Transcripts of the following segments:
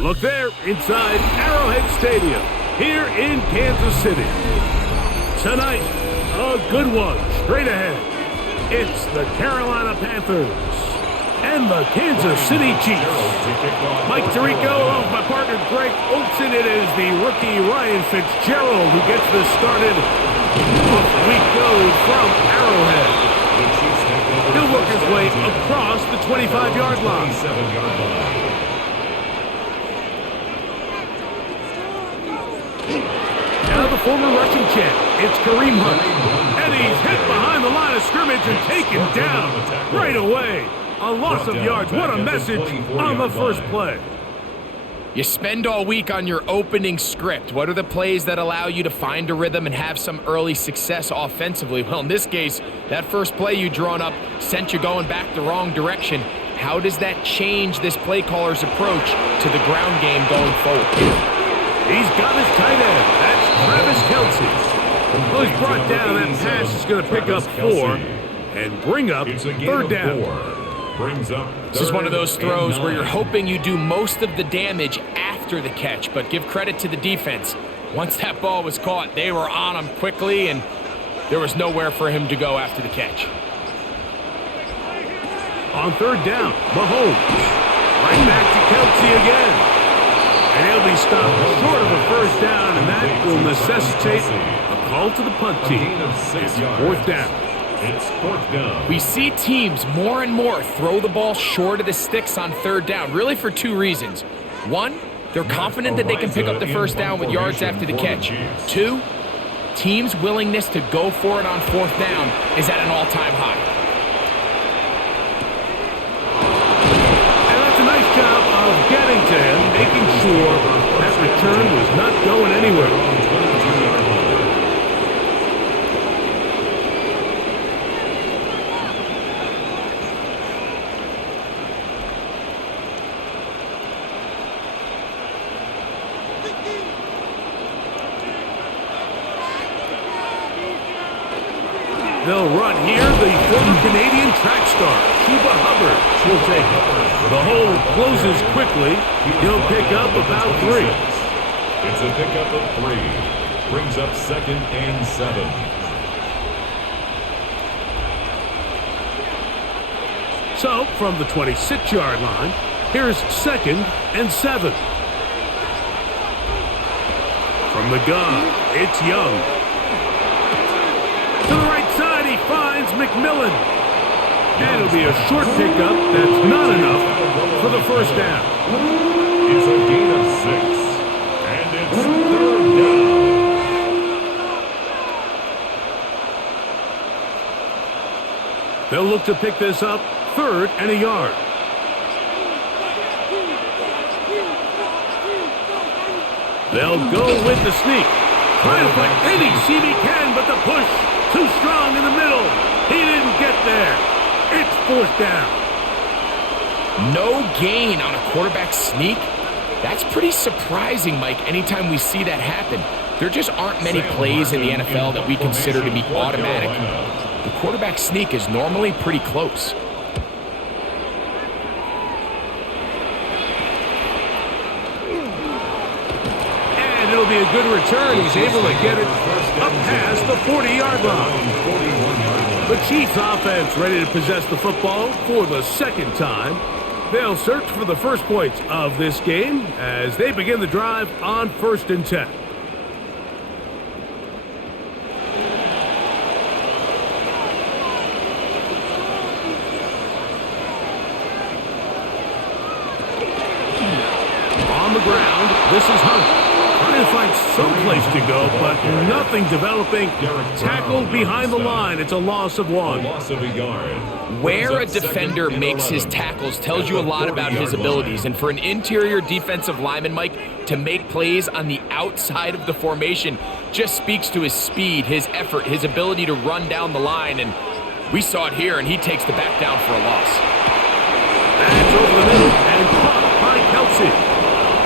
look there inside Arrowhead Stadium here in Kansas City. Tonight, a good one straight ahead. It's the Carolina Panthers and the Kansas City Chiefs. Mike Tirico, along with my partner Greg Olson. It is the rookie Ryan Fitzgerald who gets this started. Off we go from Arrowhead. He'll work his way across the 25-yard line. Now the former rushing champ, it's Kareem Hunt. And he's hit behind the line of scrimmage and taken down right away. A loss of yards. What a message on the first play. You spend all week on your opening script. What are the plays that allow you to find a rhythm and have some early success offensively? Well, in this case, that first play you drawn up sent you going back the wrong direction. How does that change this play caller's approach to the ground game going forward? He's got his tight end. That's Travis Kelce. Well, he's brought down. That pass is going to pick up 4 and bring up third down. This is one of those throws where you're hoping you do most of the damage after the catch, but give credit to the defense. Once that ball was caught, they were on him quickly, and there was nowhere for him to go after the catch. On third down, Mahomes. Right back to Kelce again. And he'll be stopped short of a first down, and that will necessitate a call to the punt team. It's fourth down. It's fourth down. We see teams more and more throw the ball short of the sticks on third down, really for two reasons. One, they're confident that they can pick up the first down with yards after the catch. Two, teams' willingness to go for it on fourth down is at an all-time high. And that's a nice job of getting to him, making sure that return was not going anywhere. They'll run here. The former Canadian track star, Chuba Hubbard, will take it. The hole closes quickly. He'll pick up about 3. It's a pickup of 3. Brings up 2nd and 7. So, from the 26-yard line, here's 2nd and 7. From the gun, it's Young. To the right side, he finds McMillan. And it'll be a short pickup that's not enough for the first down. It's a gain of 6. And it's third down. They'll look to pick this up 3rd and a yard. They'll go with the sneak. Trying to find any seam he can, but the push too strong in the middle. He didn't get there. It's fourth down. No gain on a quarterback sneak? That's pretty surprising, Mike, anytime we see that happen. There just aren't many plays in the NFL that we consider to be automatic. The quarterback sneak is normally pretty close. And it'll be a good return. He's able to get it up past the 40-yard line. The Chiefs offense ready to possess the football for the second time. They'll search for the first points of this game as they begin the drive on 1st and 10. On the ground, this is Hunt. Trying to find some place to go, but nothing developing. Tackled behind the line. It's a loss of 1. Loss of a yard. Where a defender makes his tackles tells you a lot about his abilities. And for an interior defensive lineman, Mike, to make plays on the outside of the formation just speaks to his speed, his effort, his ability to run down the line. And we saw it here, and he takes the back down for a loss. That's over the middle and caught by Kelce.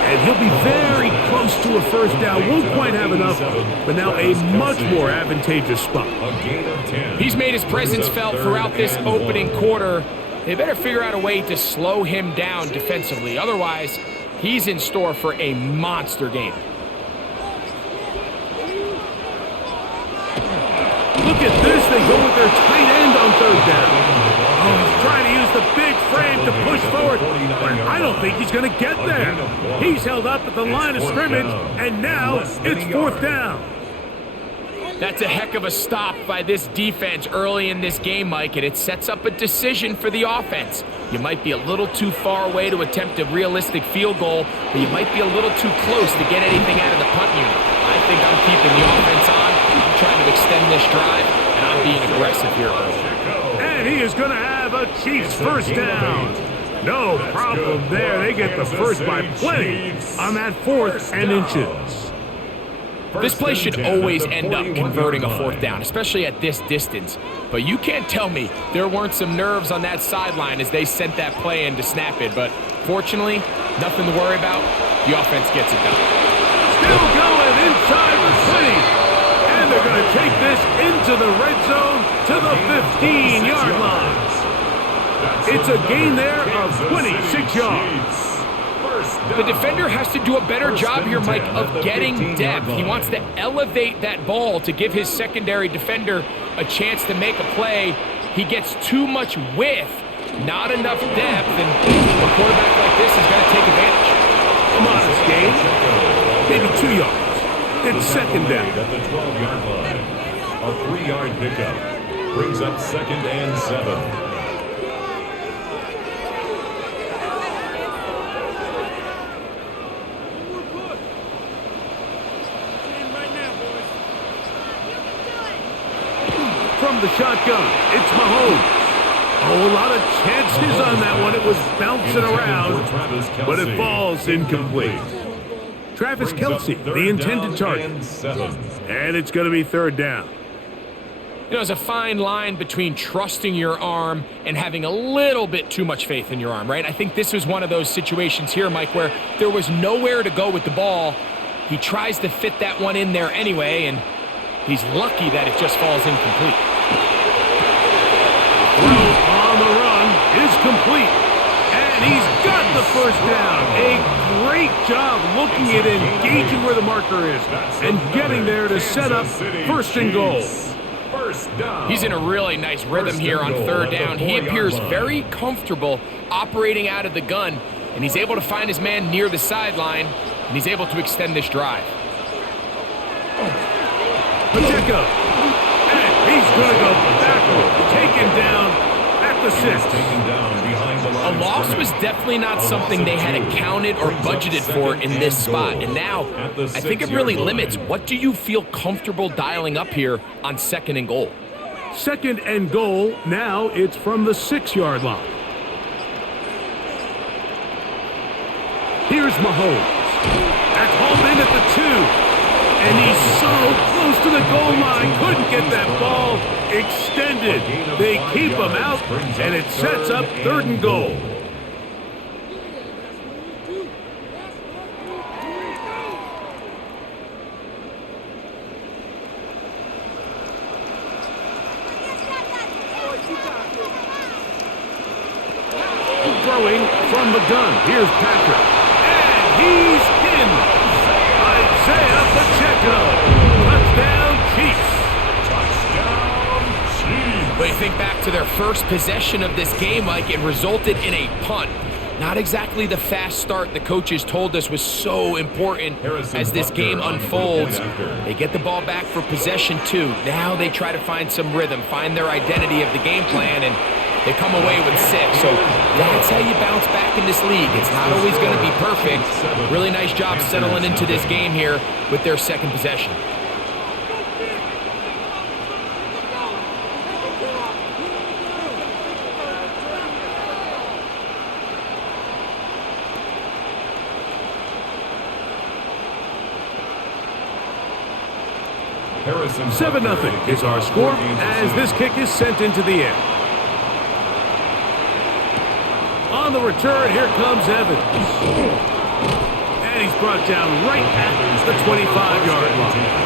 And he'll be very close to a first down. Won't quite have enough, but now a much more advantageous spot. He's made his presence felt throughout this opening quarter. They better figure out a way to slow him down defensively. Otherwise, He's in store for a monster game. Look at this. They go with their tight end on third down. Oh, he's trying to use the big frame to push forward, but I don't think he's going to get there. He's held up at the line of scrimmage, and now it's fourth down. That's a heck of a stop by this defense early in this game, Mike, and it sets up a decision for the offense. You might be a little too far away to attempt a realistic field goal, but you might be a little too close to get anything out of the punt unit. I think I'm keeping the offense on. I'm trying to extend this drive, and I'm being aggressive here early. And he is going to have a Chiefs first down. No problem there. They get the first by plenty on that 4th and inches. This play should always end up converting a fourth down, especially at this distance. But you can't tell me there weren't some nerves on that sideline as they sent that play in to snap it. But fortunately, nothing to worry about. The offense gets it done. Still going inside the 20. And they're going to take this into the red zone to the 15-yard line. It's a gain there of 26 yards. The defender has to do a better job here, Mike, of getting depth. He wants to elevate that ball to give his secondary defender a chance to make a play. He gets too much width, not enough depth, and a quarterback like this is going to take advantage. A modest gain, maybe 2 yards. It's second down. At the 12-yard line, a 3-yard pickup brings up 2nd and 7. From the shotgun, it's Mahomes. Oh, a lot of chances on that one. It was bouncing around, but it falls incomplete. Travis Kelce, the intended target. And it's going to be third down. You know, there's a fine line between trusting your arm and having a little bit too much faith in your arm, right? I think this was one of those situations here, Mike, where there was nowhere to go with the ball. He tries to fit that one in there anyway, and he's lucky that it just falls incomplete. Throw on the run is complete. And he's got the first down. A great job looking at engaging where the marker is and getting there to set up first and goal. He's in a really nice rhythm here on third down. He appears very comfortable operating out of the gun, and he's able to find his man near the sideline, and he's able to extend this drive. Pacheco, and he's going to go backward, taken down at the 6. A loss was definitely not something they had accounted or budgeted for in this spot, and now I think it really limits. What do you feel comfortable dialing up here on 2nd and goal? 2nd and goal, now it's from the 6-yard line. Here's Mahomes. That's hauled in at the 2. And he's so close to the goal line, couldn't get that ball extended. They keep him out, and it sets up 3rd and goal. Throwing from the gun, here's Patrick. And he's in. Isaiah Pacheco. Touchdown, Chiefs. Touchdown, Chiefs. But you think back to their first possession of this game, Mike, it resulted in a punt. Not exactly the fast start the coaches told us was so important as this game unfolds. They get the ball back for possession 2. Now they try to find some rhythm, find their identity of the game plan, and they come away with 6. So that's how you bounce back in this league. It's not always going to be perfect. Really nice job settling into this game here with their 2nd possession. Harrison 7-0 is our score as this kick is sent into the air. On the return, here comes Evans. And he's brought down right at the 25-yard line.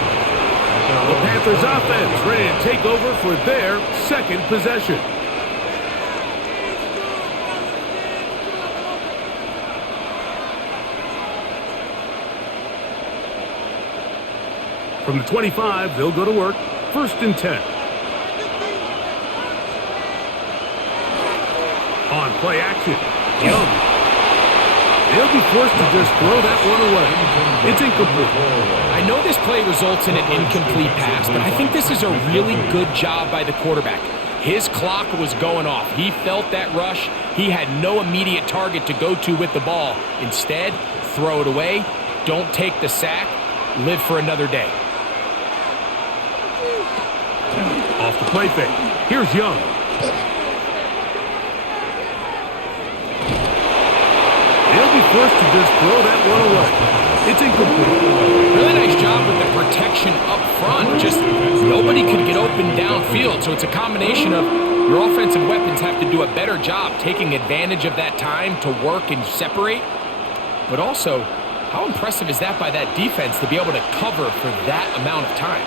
The Panthers offense ready to take over for their 2nd possession. From the 25, they'll go to work. 1st and 10. On play action, Young. They'll be forced to just throw that one away. It's incomplete. I know this play results in an incomplete pass, but I think this is a really good job by the quarterback. His clock was going off. He felt that rush. He had no immediate target to go to with the ball. Instead, throw it away. Don't take the sack. Live for another day. Off the play fake. Here's Young. They'll be forced to just throw that one away. It's incomplete. Really nice job with the protection up front. Just nobody could get open downfield. So it's a combination of your offensive weapons have to do a better job taking advantage of that time to work and separate. But also, how impressive is that by that defense to be able to cover for that amount of time?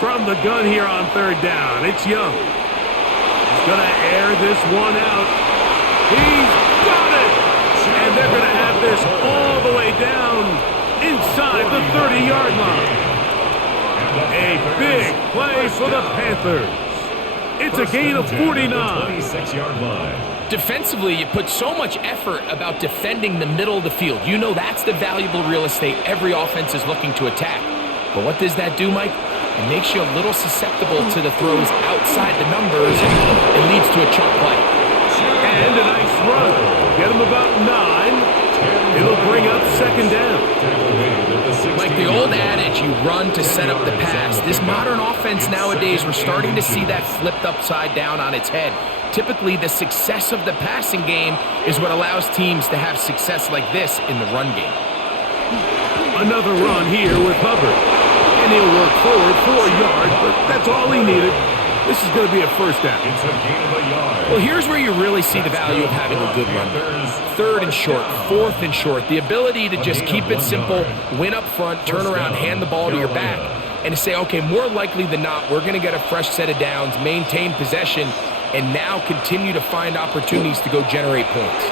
From the gun here on 3rd down, it's Young. He's going to air this one out. He's got it! And they're going to have this all the way down inside the 30-yard line. A big play for the Panthers. It's a gain of 49. 26-yard line. Defensively, you put so much effort about defending the middle of the field. You know that's the valuable real estate every offense is looking to attack. But what does that do, Mike? It makes you a little susceptible to the throws outside the numbers, and it leads to a chunk play. And a nice run. Get him about 9. It'll bring up 2nd down. Like the old adage, you run to set up the pass. This modern offense nowadays, we're starting to see that flipped upside down on its head. Typically, the success of the passing game is what allows teams to have success like this in the run game. Another run here with Hubbard. And he'll work forward 4 yards, but that's all he needed. This is going to be a 1st down. It's a gain of a yard. Well, here's where you really see the value of having a good run. 3rd and short, 4th and short. The ability to just keep it simple, win up front, turn around, hand the ball to your back, and to say, okay, more likely than not, we're going to get a fresh set of downs, maintain possession, and now continue to find opportunities to go generate points.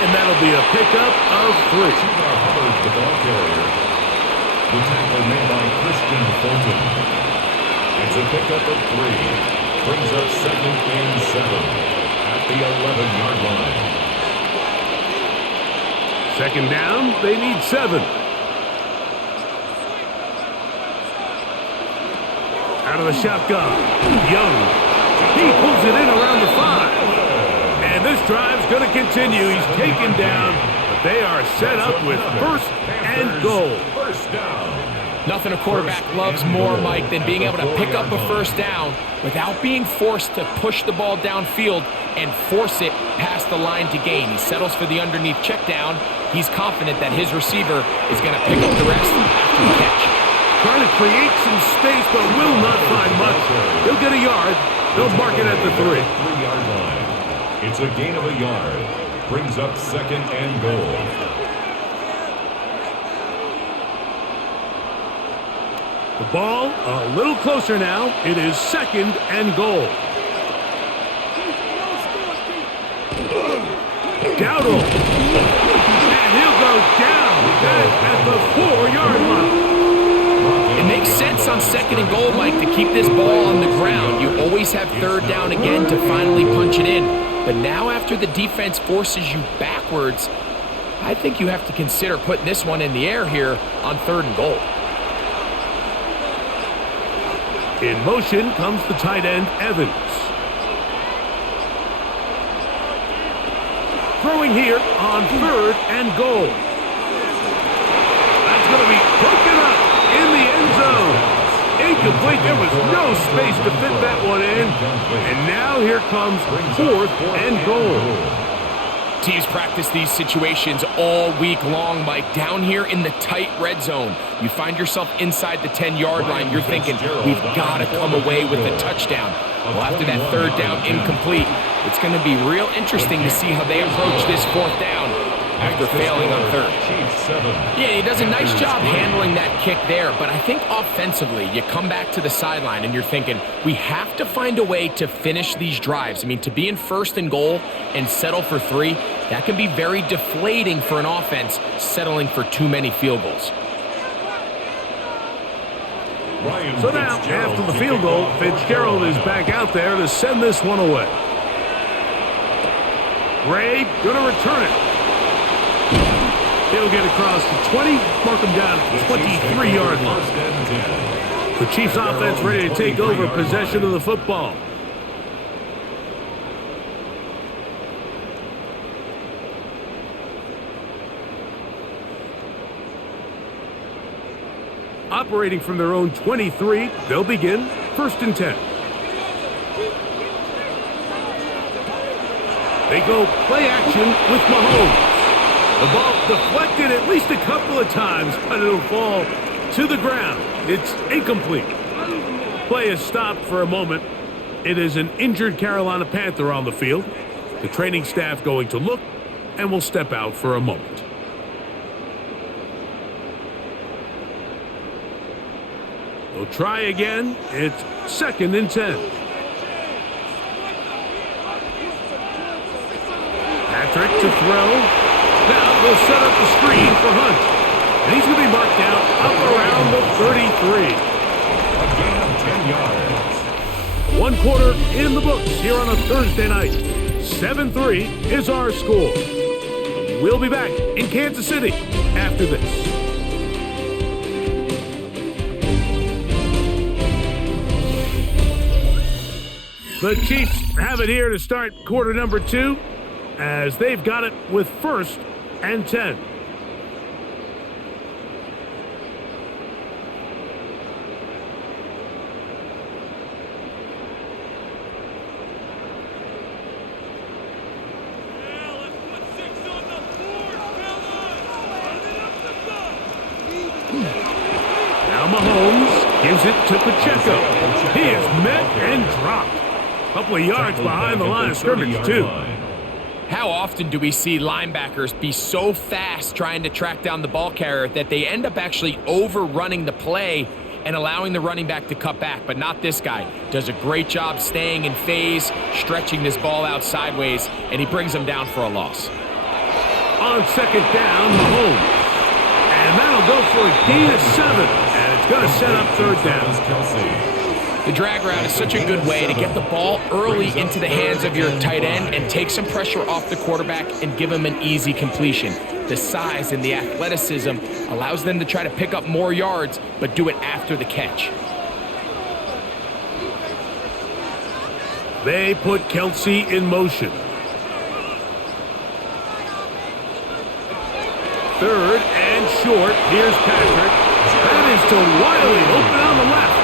And that'll be a pickup of 3. Hubbard, the ball carrier. The tackle made by Christian Fulton. It's a pickup of 3. Brings up 2nd and 7 at the 11-yard line. 2nd down, they need 7. Out of the shotgun, Young. He pulls it in around the 5. And this drive's going to continue. He's taken down, but they are set up with 1st and goal. 1st down. Nothing a quarterback loves more, Mike, than being able to pick up a 1st down without being forced to push the ball downfield and force it past the line to gain. He settles for the underneath check down. He's confident that his receiver is going to pick up the rest after the catch. Trying to create some space, but will not find much. He'll get a yard. They'll mark it at the 3. 3-yard line. It's a gain of a yard. Brings up 2nd and goal. The ball a little closer now. It is 2nd and goal. Dowdle. And he'll go down at the 4-yard line. It makes sense on 2nd and goal, Mike, to keep this ball on the ground. You always have 3rd down again to finally punch it in. But now after the defense forces you backwards, I think you have to consider putting this one in the air here on 3rd and goal. In motion comes the tight end, Evans. Throwing here on 3rd and goal. That's going to be broken up in the end zone. Incomplete. There was no space to fit that one in. And now here comes 4th and goal. Teams practice these situations all week long, Mike. Down here in the tight red zone, you find yourself inside the 10-yard line. You're thinking, we've got to come away with a touchdown. Well, after that 3rd down incomplete, it's going to be real interesting to see how they approach this 4th down after failing on 3rd. Yeah, he does a nice job handling that kick there, but I think offensively, you come back to the sideline and you're thinking, we have to find a way to finish these drives. I mean, to be in 1st and goal and settle for 3, That can be very deflating for an offense settling for too many field goals. So now, after the field goal, Fitzgerald is back out there to send this one away. Ray going to return it. He'll get across the 20, mark him down at the 23-yard line. The Chiefs offense ready to take over possession of the football. Operating from their own 23, they'll begin 1st and 10. They go play action with Mahomes. The ball deflected at least a couple of times, but it'll fall to the ground. It's incomplete. Play is stopped for a moment. It is an injured Carolina Panther on the field. The training staff going to look and will step out for a moment. They'll try again. It's 2nd and 10. Patrick to throw. Now they'll set up the screen for Hunt. And he's going to be marked down up around the 33. A gain of 10 yards. 1 quarter in the books here on a Thursday night. 7-3 is our score. We'll be back in Kansas City after this. The Chiefs have it here to start quarter number 2 as they've got it with 1st and 10. Now Mahomes gives it to Pacheco. He is met and dropped. Couple of yards behind the line of scrimmage, too. How often do we see linebackers be so fast trying to track down the ball carrier that they end up actually overrunning the play and allowing the running back to cut back? But not this guy. Does a great job staying in phase, stretching this ball out sideways, and he brings him down for a loss. On 2nd down, Mahomes. And that'll go for a gain of 7. And it's going to set up 3rd down. The drag route is such a good way to get the ball early into the hands of your tight end and take some pressure off the quarterback and give him an easy completion. The size and the athleticism allows them to try to pick up more yards, but do it after the catch. They put Kelsey in motion. 3rd and short. Here's Patrick. That is to Wiley, open on the left.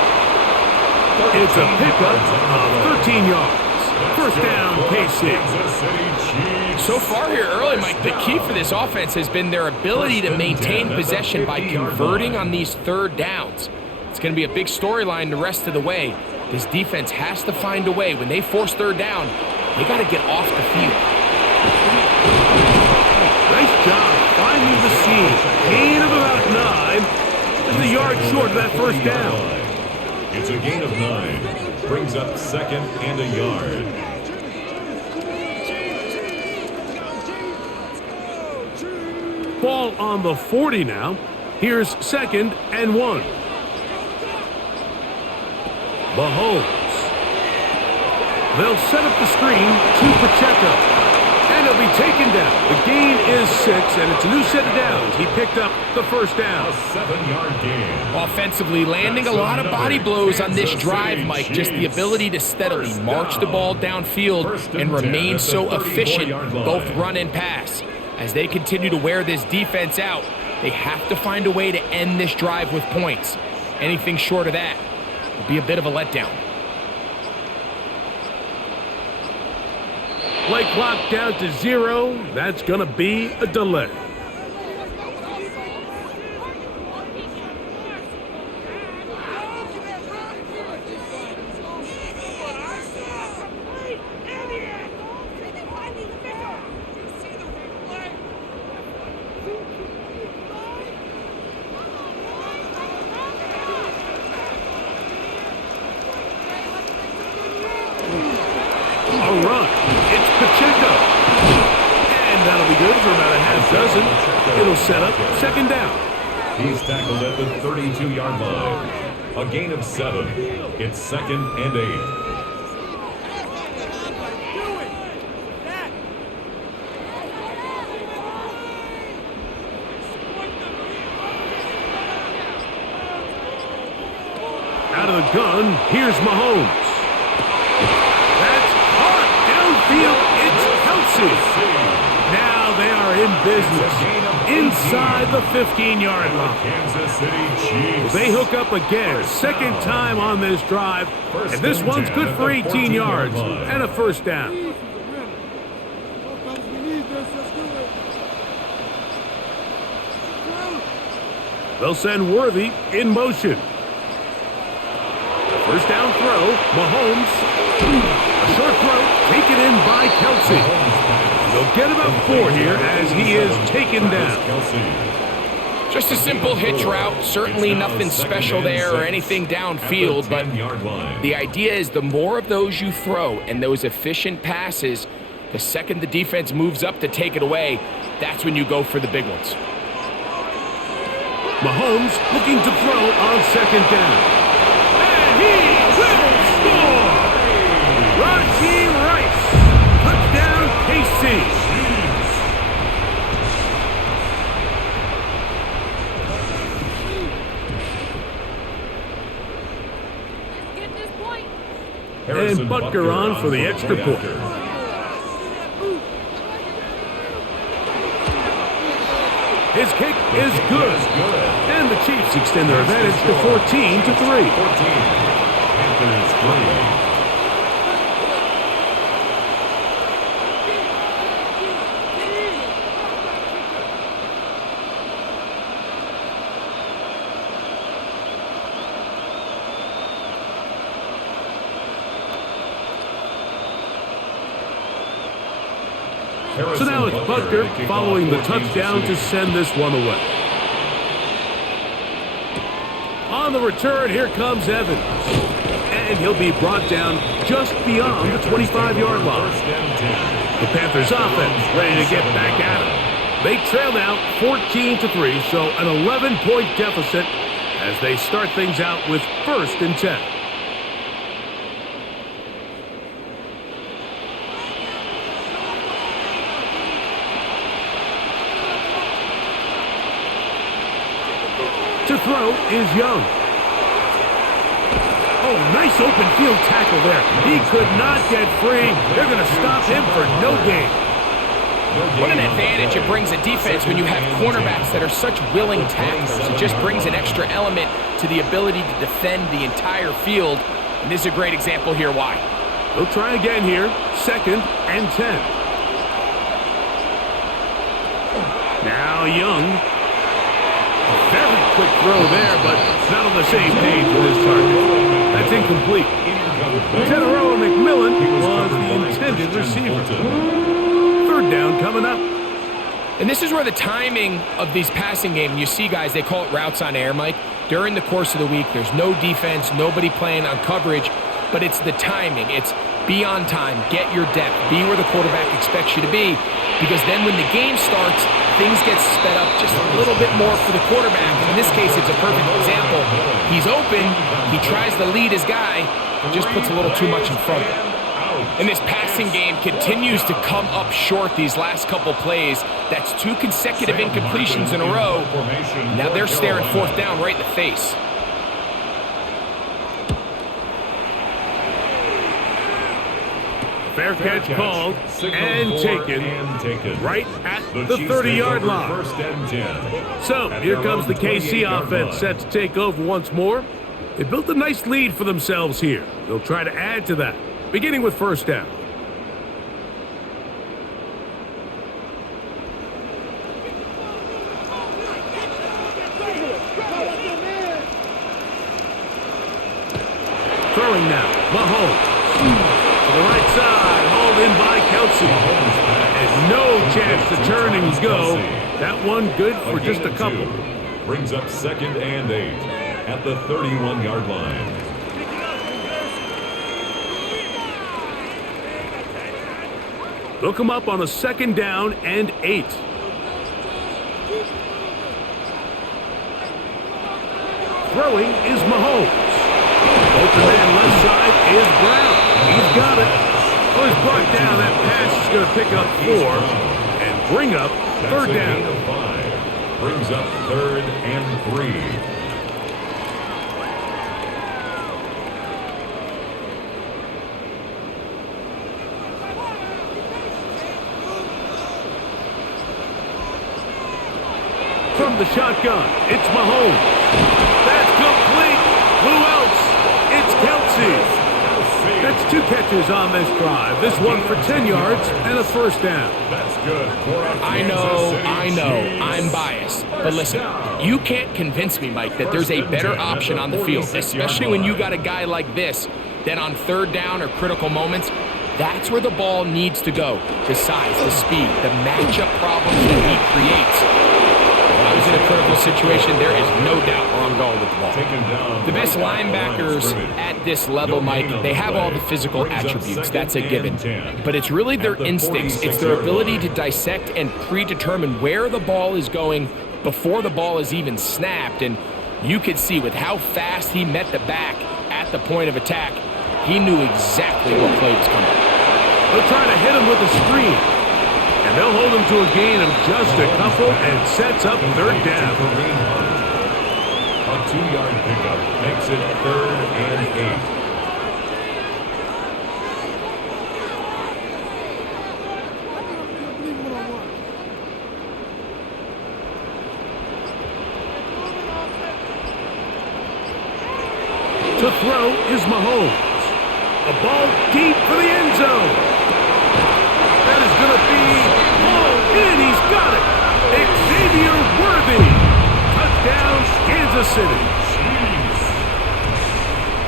It's a pickup of 13 yards. 1st down, KC. So far here early, Mike, the key for this offense has been their ability to maintain possession by converting on these 3rd downs. It's going to be a big storyline the rest of the way. This defense has to find a way. When they force 3rd down, they got to get off the field. Nice job finding the seam. Gain of about 9. Just a yard short of that 1st down. It's a gain of 9. Brings up 2nd and a yard. Ball on the 40 now. Here's 2nd and 1. Mahomes. They'll set up the screen to Pacheco. And he'll be taken down. The gain is 6, and it's a new set of downs. He picked up the 1st down. A 7-yard gain. Offensively, landing a lot of body blows on this drive, Mike. Just the ability to steadily march the ball downfield and remain so efficient, both run and pass. As they continue to wear this defense out, they have to find a way to end this drive with points. Anything short of that will be a bit of a letdown. Play clock down to 0. That's going to be a delay. A run. It's Pacheco. And good for about a half dozen. It'll set up second down. He's tackled at the 32-yard line. A gain of 7. It's 2nd and 8. Out of the gun, here's Mahomes. That's caught downfield. It's Kelsey. Now they are in business inside the 15-yard line. Kansas City Chiefs. They hook up again, second time on this drive, and this one's good for 18 yards and a first down. They'll send Worthy in motion. First down throw, Mahomes. A short throw taken in by Kelsey. They'll get about 4 here as he is taken down. Just a simple hitch route. Certainly nothing special there or anything downfield, but the idea is the more of those you throw and those efficient passes, the second the defense moves up to take it away, that's when you go for the big ones. Mahomes looking to throw on second down. He will score! Rashee Rice, touchdown KC. And Butker on for the extra point. His kick is good. And the Chiefs extend their advantage to 14-3. Panthers 3. So now it's Butker following the touchdown to send this one away. On the return, here comes Evans. And he'll be brought down just beyond the 25-yard line. The Panthers offense ready to get back at it. They trail now 14-3, so an 11-point deficit as they start things out with 1st and 10. To throw is Young. Oh, nice open field tackle there. He could not get free. They're going to stop him for no gain. What an advantage it brings a defense when you have cornerbacks that are such willing tacklers. It just brings an extra element to the ability to defend the entire field. And this is a great example here why. They'll try again here. 2nd and 10. Now Young. Very quick throw there, but not on the same page with his target. That's incomplete. Tenero McMillan was the intended receiver. 3rd down coming up. And this is where the timing of these passing games, you see guys, they call it routes on air, Mike. During the course of the week, there's no defense, nobody playing on coverage, but it's the timing. It's be on time, get your depth, be where the quarterback expects you to be, because then when the game starts, things get sped up just a little bit more for the quarterback. In this case, it's a perfect example. He's open, he tries to lead his guy, just puts a little too much in front of him. And this passing game continues to come up short these last couple plays. That's 2 consecutive incompletions in a row. Now they're staring 4th down right in the face. Fair catch called and taken right at the 30-yard line. So here comes the KC offense set to take over once more. They built a nice lead for themselves here. They'll try to add to that, beginning with 1st down. Throwing now, Mahomes. To the right side, hauled in by Kelsey. And no chance to turn and go. That one good for just a couple. Brings up 2nd and 8 at the 31-yard line. They'll come up on a 2nd down and 8. Throwing is Mahomes. Open man left side is Brown. He's got it. Oh, he's brought down. That pass is going to pick up 4 and bring up 3rd down. That's a gain of 5. Brings up 3rd and 3. From the shotgun, it's Mahomes. That's complete. Who else? It's Kelsey. That's 2 catches on this drive. This one for 10 yards and a 1st down. That's good. I know, I'm biased. But listen, you can't convince me, Mike, that there's a better option on the field, especially when you got a guy like this that on 3rd down or critical moments, that's where the ball needs to go. The size, the speed, the matchup problems that he creates. I was in a critical situation, there is no doubt where I'm going with the ball. The best linebackers at this level, Mike, they have all the physical attributes. That's a given. But it's really their instincts. It's their ability to dissect and predetermine where the ball is going before the ball is even snapped. And you could see with how fast he met the back at the point of attack, he knew exactly what play was coming. They'll try to hit him with a screen. And they'll hold him to a gain of just a couple and sets up 3rd down. A 2-yard pickup makes it 3rd and 8. To throw is Mahomes. A ball deep for the end zone. That is going to be hauled in. He's got it. Xavier Worthy. Touchdown, Kansas City.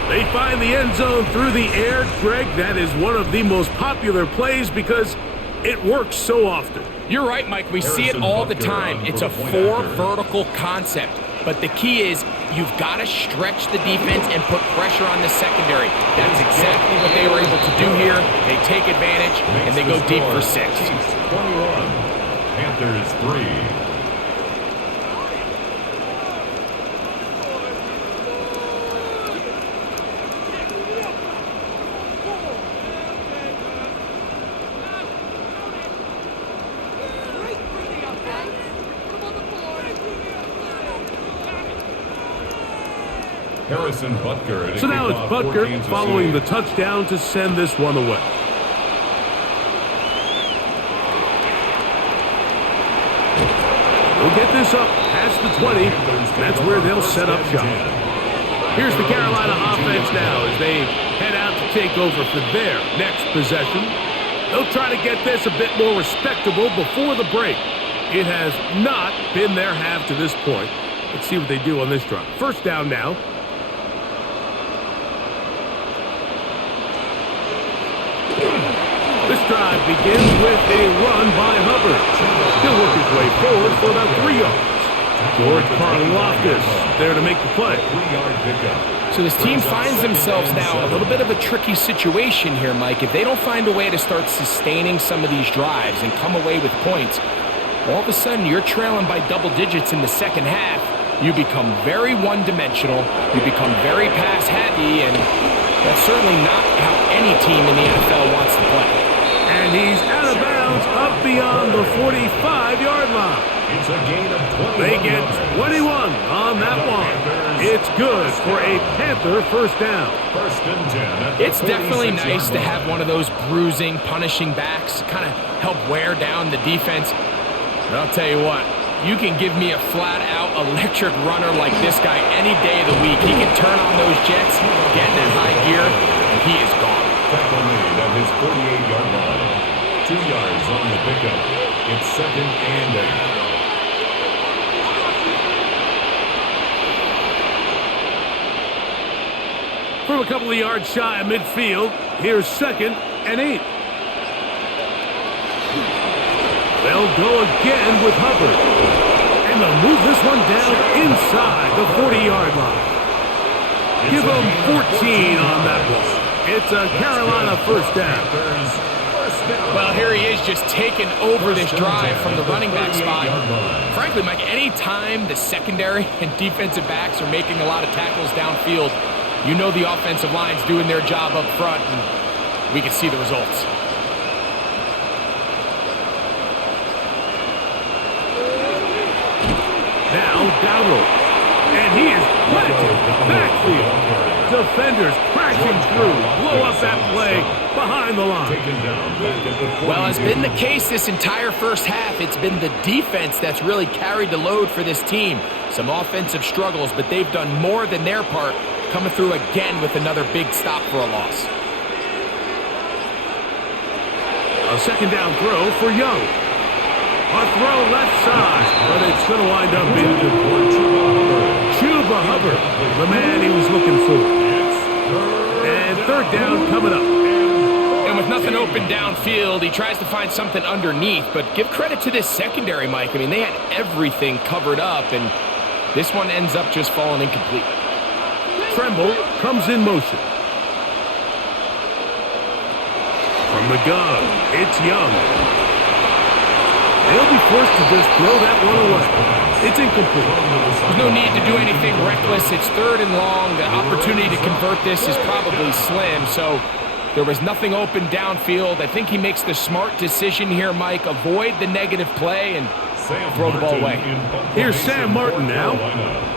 They find the end zone through the air. Greg, that is one of the most popular plays because it works so often. You're right, Mike. We see it all the time. It's a 4 vertical concept. But the key is you've got to stretch the defense and put pressure on the secondary. That's exactly what they were able to do here. They take advantage, and they go deep for 6. 21. Panthers 3. So now it's Butker following the touchdown to send this one away. We'll get this up past the 20. That's where they'll set up shop. Here's the Carolina offense now as they head out to take over for their next possession. They'll try to get this a bit more respectable before the break. It has not been their half to this point. Let's see what they do on this drive. 1st down now. This drive begins with a run by Hubbard. He'll work his way forward for about 3 yards. George Karlaftis there to make the play. 3-yard pickup. So this team finds themselves now in a little bit of a tricky situation here, Mike. If they don't find a way to start sustaining some of these drives and come away with points, all of a sudden you're trailing by double digits in the 2nd half. You become very one-dimensional. You become very pass-heavy, and that's certainly not how any team in the NFL wants to play. And he's out of bounds up beyond the 45-yard line. It's a gain of 21. They get 21 on that one. It's good for a Panther 1st down. 1st and 10. It's definitely nice to have one of those bruising, punishing backs kind of help wear down the defense. But I'll tell you what, you can give me a flat-out electric runner like this guy any day of the week. He can turn on those jets, get in that high gear, and he is gone. Tackle made at his 48-yard line. 2 yards on the pickup. It's 2nd and 8. From a couple of yards shy of midfield, here's 2nd and 8. They'll go again with Hubbard. And they'll move this one down inside the 40-yard line. Give them 14 on that one. It's a Carolina 1st down. Well, here he is just taking over this drive from the running back spot. Frankly, Mike, any time the secondary and defensive backs are making a lot of tackles downfield, you know the offensive line's doing their job up front, and we can see the results. Now Dowdle, and he is planted in the backfield. Defenders crashing through, blow up that play behind the line. Well, as been the case this entire first half, it's been the defense that's really carried the load for this team. Some offensive struggles, but they've done more than their part, coming through again with another big stop for a loss. A second down throw for Young. A throw left side, but it's going to wind up incomplete. Chuba Hubbard, the man he was looking for. And third down coming up. And with nothing open downfield, he tries to find something underneath, but give credit to this secondary, Mike. I mean, they had everything covered up, and this one ends up just falling incomplete. Tremble comes in motion. From the gun, it's Young. They'll be forced to just throw that one away. It's incomplete. There's no need to do anything reckless. It's third and long. The opportunity to convert this is probably slim, so there was nothing open downfield. I think he makes the smart decision here, Mike. Avoid the negative play and throw the ball away. Here's Sam Martin now,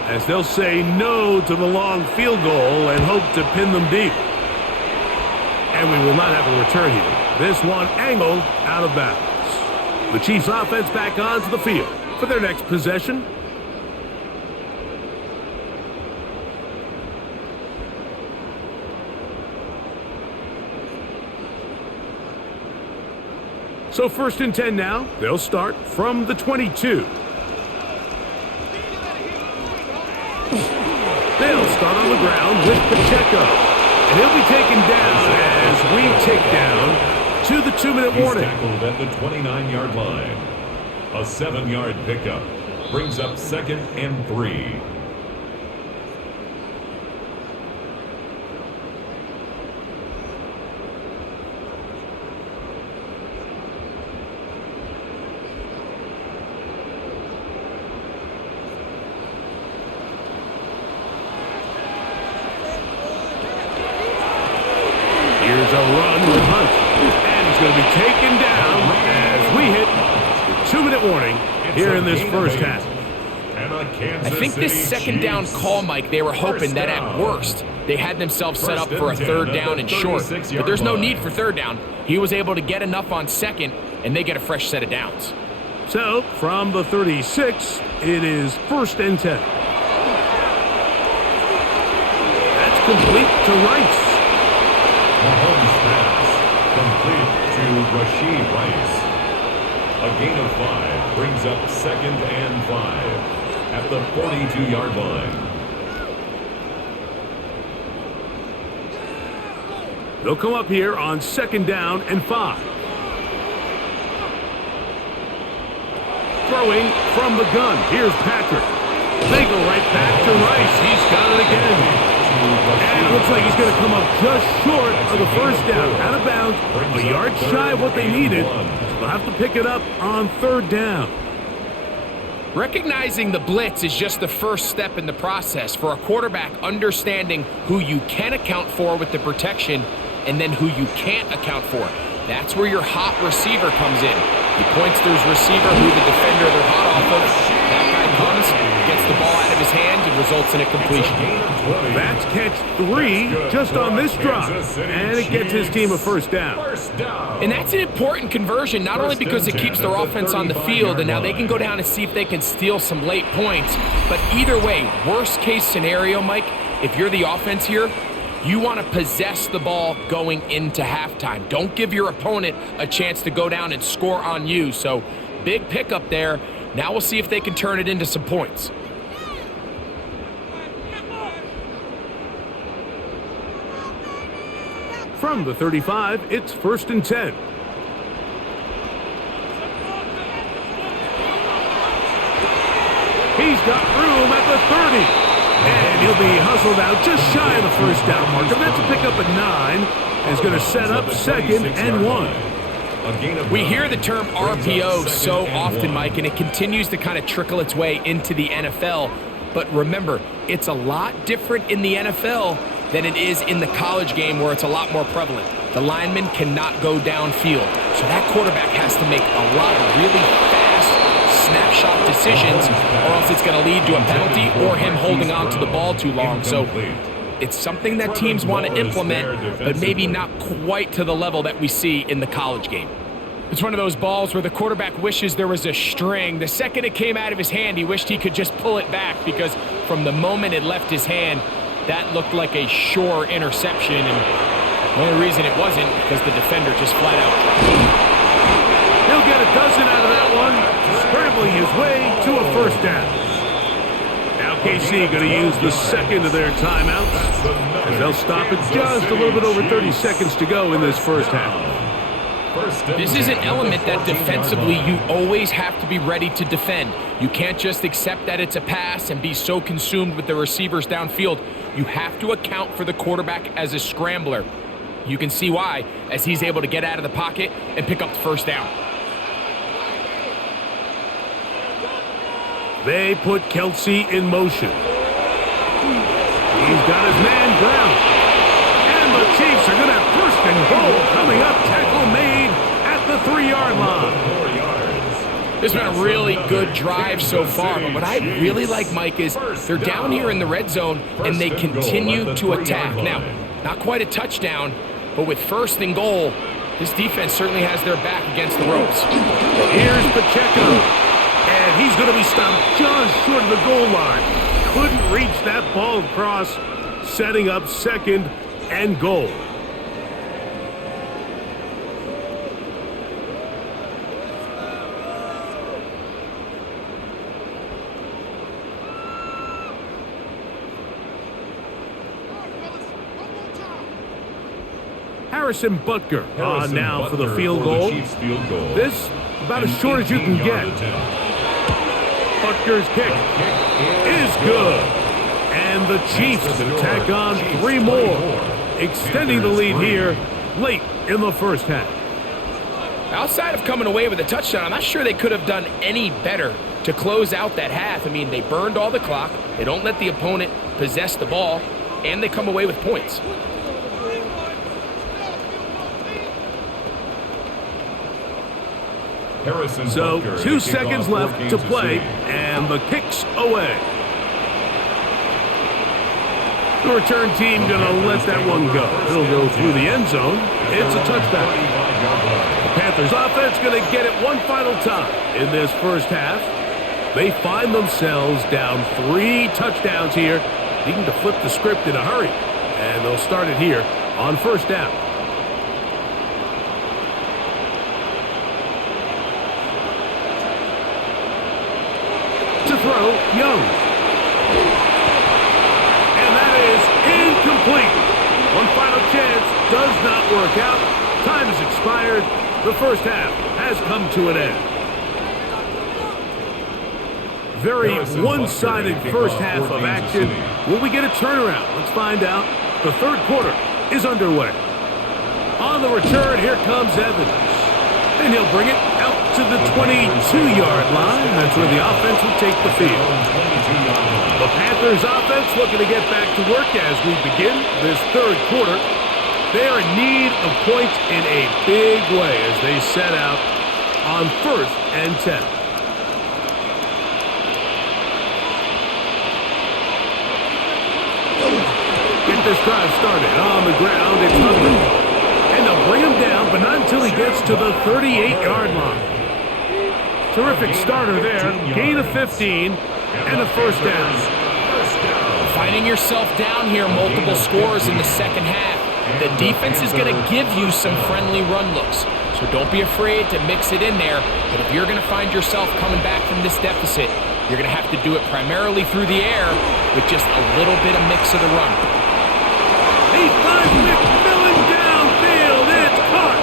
as they'll say no to the long field goal and hope to pin them deep. And we will not have a return here. This one angled out of bounds. The Chiefs offense back onto the field for their next possession. So 1st and 10 now. They'll start from the 22. They'll start on the ground with Pacheco. And he'll be taken down as we tick down to the 2-minute warning. He's tackled at the 29-yard line. A 7-yard pickup brings up 2nd and 3. Here's a run with Hunt. Going to be taken down as we hit the 2-minute warning here in this first half. I think this second down call, Mike, they were hoping that at worst they had themselves set up for a third down and short. But there's no need for third down. He was able to get enough on second, and they get a fresh set of downs. So from the 36, it is 1st and 10. That's complete to Rice. Mahomes pass complete to Rashid Rice. A gain of 5 brings up 2nd and 5 at the 42-yard line. They'll come up here on 2nd down and 5. Throwing from the gun. Here's Patrick. They go right back to Rice. He's got it again. And it looks like he's going to come up just short of the first down. Out of bounds, a yard shy of what they needed. They'll have to pick it up on 3rd down. Recognizing the blitz is just the first step in the process for a quarterback, understanding who you can account for with the protection and then who you can't account for. That's where your hot receiver comes in. He points to his receiver who the defender they're hot off of. That guy comes, gets the ball out of his hand, and results in a completion. That's catch 3 just on this drive. And it gets his team a first down. And that's an important conversion, not only because it keeps their offense on the field, and now they can go down and see if they can steal some late points. But either way, worst case scenario, Mike, if you're the offense here, you want to possess the ball going into halftime. Don't give your opponent a chance to go down and score on you. So big pickup there. Now we'll see if they can turn it into some points. From the 35, it's 1st and 10. He's got room at the 30. And he'll be hustled out just shy of the first down marker. That's a pickup at 9. And he's going to set up 2nd and 1. A gain of We 9. hear the term Brings up RPO so 2nd and often, 1. Mike, and it continues to kind of trickle its way into the NFL. But remember, it's a lot different in the NFL than it is in the college game where it's a lot more prevalent. The lineman cannot go downfield, so that quarterback has to make a lot of really fast snapshot decisions, or else it's going to lead to a penalty or him holding on to the ball too long. So it's something that teams want to implement, but maybe not quite to the level that we see in the college game. It's one of those balls where the quarterback wishes there was a string. The second it came out of his hand, he wished he could just pull it back, because from the moment it left his hand, that looked like a sure interception. And the only reason it wasn't because the defender just flat out dropped it. He'll get a dozen out of that one, scrambling his way to a first down. Now KC going to use the second of their timeouts, as they'll stop it just a little bit over 30 seconds to go in this first half. This is an element that defensively you always have to be ready to defend. You can't just accept that it's a pass and be so consumed with the receivers downfield. You have to account for the quarterback as a scrambler. You can see why, as he's able to get out of the pocket and pick up the first down. They put Kelsey in motion. He's got his man ground. And the Chiefs are going to have first and goal coming up. Tackle made at the 3-yard line. This has been a really good drive so far, but what I really like, Mike, is they're down here in the red zone and they continue to attack. Now, not quite a touchdown, but with first and goal, this defense certainly has their back against the ropes. Here's Pacheco, and he's going to be stopped just short of the goal line. Couldn't reach that ball across, setting up second and goal. Harrison Butker on now for the field goal. This about as short as you can get. Butker's kick is good. And the Chiefs can tack on 3 more, extending the lead here late in the first half. Outside of coming away with a touchdown, I'm not sure they could have done any better to close out that half. I mean, they burned all the clock, they don't let the opponent possess the ball, and they come away with points. So 2 seconds left to play, and the kick's away. The return team going to let that one go. It'll go through the end zone. It's a touchback. The Panthers offense going to get it one final time in this first half. They find themselves down 3 touchdowns here, needing to flip the script in a hurry. And they'll start it here on first down. To throw, Young. Incomplete. One final chance does not work out. Time has expired. The first half has come to an end. Very one-sided first half of action. Will we get a turnaround? Let's find out. The third quarter is underway. On the return, here comes Evans. And he'll bring it out to the 22-yard line. That's where the offense will take the field. The Panthers offense looking to get back to work as we begin this third quarter. They are in need of points in a big way as they set out on 1st and 10. Get this drive started on the ground. It's Huntley. And they'll bring him down, but not until he gets to the 38-yard line. Terrific starter there. Gain of 15 and a first down. Finding yourself down here, multiple scores in the second half. The defense is going to give you some friendly run looks, so don't be afraid to mix it in there. But if you're going to find yourself coming back from this deficit, you're going to have to do it primarily through the air with just a little bit of mix of the run. He finds McMillan downfield. It's caught.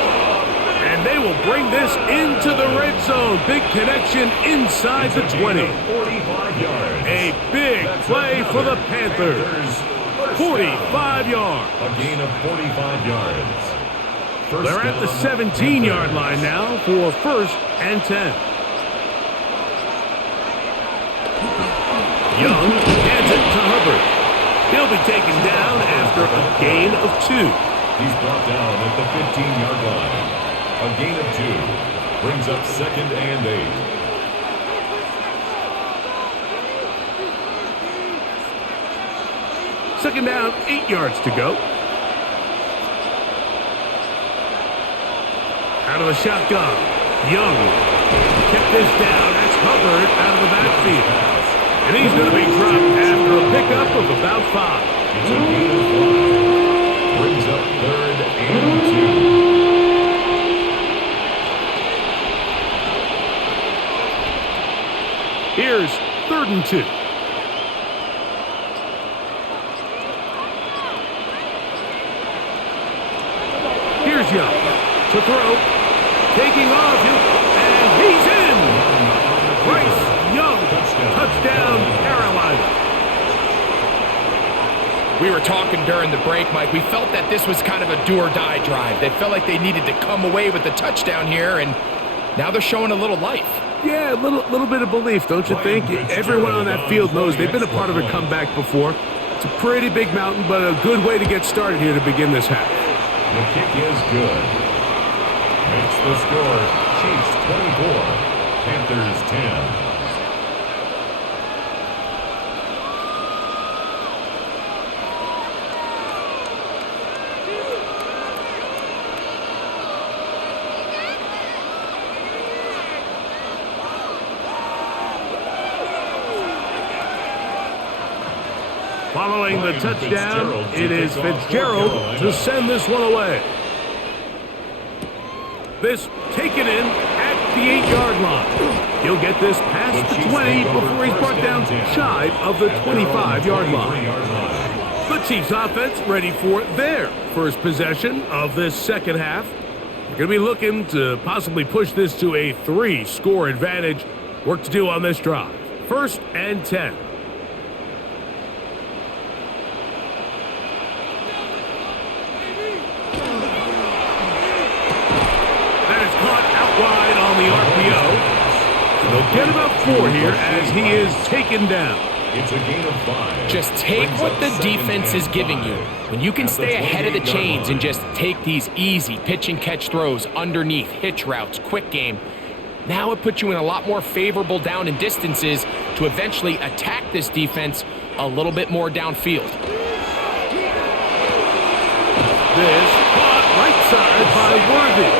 And they will bring this into the red zone. Big connection inside the 20. A big play for the Panthers. 45 yards. A gain of 45 yards. They're at the 17-yard line now for 1st and 10. Young hands it to Hubbard. He'll be taken down after a gain of 2. He's brought down at the 15-yard line. A gain of 2 brings up 2nd and 8. Second down, 8 yards to go. Out of the shotgun, Young kept this down. That's Hubbard out of the backfield. And he's going to be dropped after a pickup of about 5. It's a gain of 5. Brings up 3rd and 2. Here's 3rd and 2. Here's Young to throw. Taking off, and he's in. Bryce Young, touchdown Carolina. We were talking during the break, Mike. We felt that this was kind of a do-or-die drive. They felt like they needed to come away with the touchdown here, and now they're showing a little life. Yeah, a little bit of belief, don't you think? Everyone on that field knows they've been a part of a comeback before. It's a pretty big mountain, but a good way to get started here to begin this half. The kick is good. Makes the score Chiefs 24, Panthers 10. Following the touchdown, it is Fitzgerald to send this one away. This taken in at the 8-yard line. He'll get this past the 20 before he's brought down shy of the 25-yard line. The Chiefs offense ready for their first possession of this second half. They're going to be looking to possibly push this to a 3-score advantage. Work to do on this drive. 1st and 10. Wide on the RPO. They'll get about 4 here as he is taken down. It's a gain of 5. Just take what the defense is giving you. When you can stay ahead of the chains and just take these easy pitch and catch throws underneath, hitch routes, quick game, now it puts you in a lot more favorable down and distances to eventually attack this defense a little bit more downfield. This caught right side by Worthy.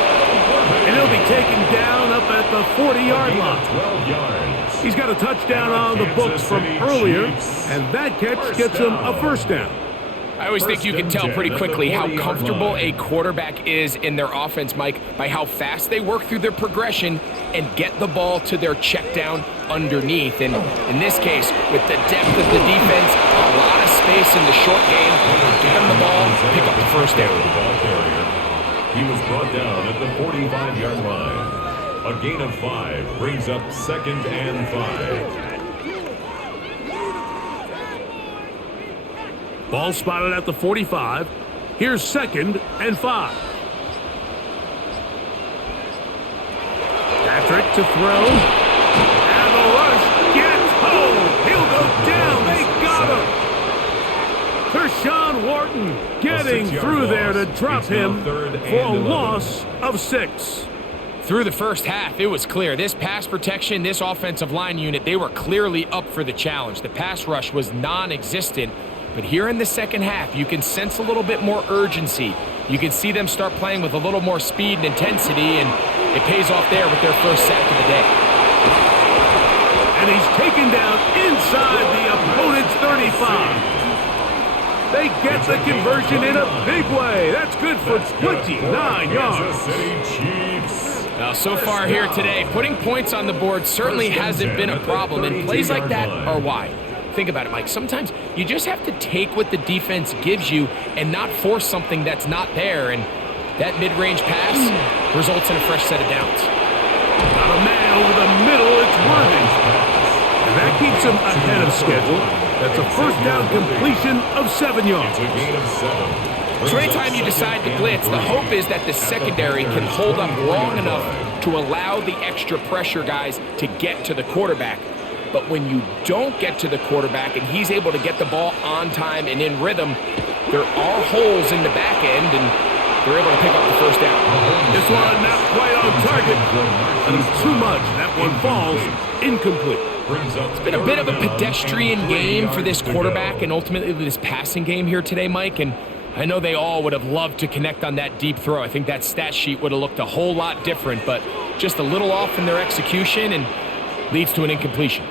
And he'll be taken down up at the 40-yard line. 12 yards. He's got a touchdown on the books from earlier, and that catch gets him a 1st down. I always think you can tell pretty quickly how comfortable a quarterback is in their offense, Mike, by how fast they work through their progression and get the ball to their check down underneath. And in this case, with the depth of the defense, a lot of space in the short game, give them the ball, pick up the 1st down. He was brought down at the 45-yard line. A gain of 5 brings up 2nd and 5. Ball spotted at the 45. Here's 2nd and 5. Patrick to throw. And the rush gets home. He'll go down. They got him. Tershawn Wharton getting through there to drop him for a loss of 6. Through the first half, it was clear. This pass protection, this offensive line unit, they were clearly up for the challenge. The pass rush was non-existent. But here in the second half, you can sense a little bit more urgency. You can see them start playing with a little more speed and intensity, and it pays off there with their first sack of the day. And he's taken down inside the opponent's 35. They get the conversion in a big way. That's good for 29 yards. Now, so far here today, putting points on the board certainly hasn't been a problem, and plays like that are why. Think about it, Mike. Sometimes you just have to take what the defense gives you and not force something that's not there, and that mid-range pass results in a fresh set of downs. Got a man over the middle. It's Worthy. And that keeps him ahead of schedule. That's a 1st down completion of 7 yards. It's a gain of 7. So anytime you decide to blitz, the hope is that the secondary can hold up long enough to allow the extra pressure guys to get to the quarterback. But when you don't get to the quarterback and he's able to get the ball on time and in rhythm, there are holes in the back end, and they're able to pick up the first down. This one not quite on target. That is too much. That one falls incomplete. It's been a bit of a pedestrian game for this quarterback and ultimately this passing game here today, Mike, and I know they all would have loved to connect on that deep throw. I think that stat sheet would have looked a whole lot different, but just a little off in their execution and leads to an incompletion.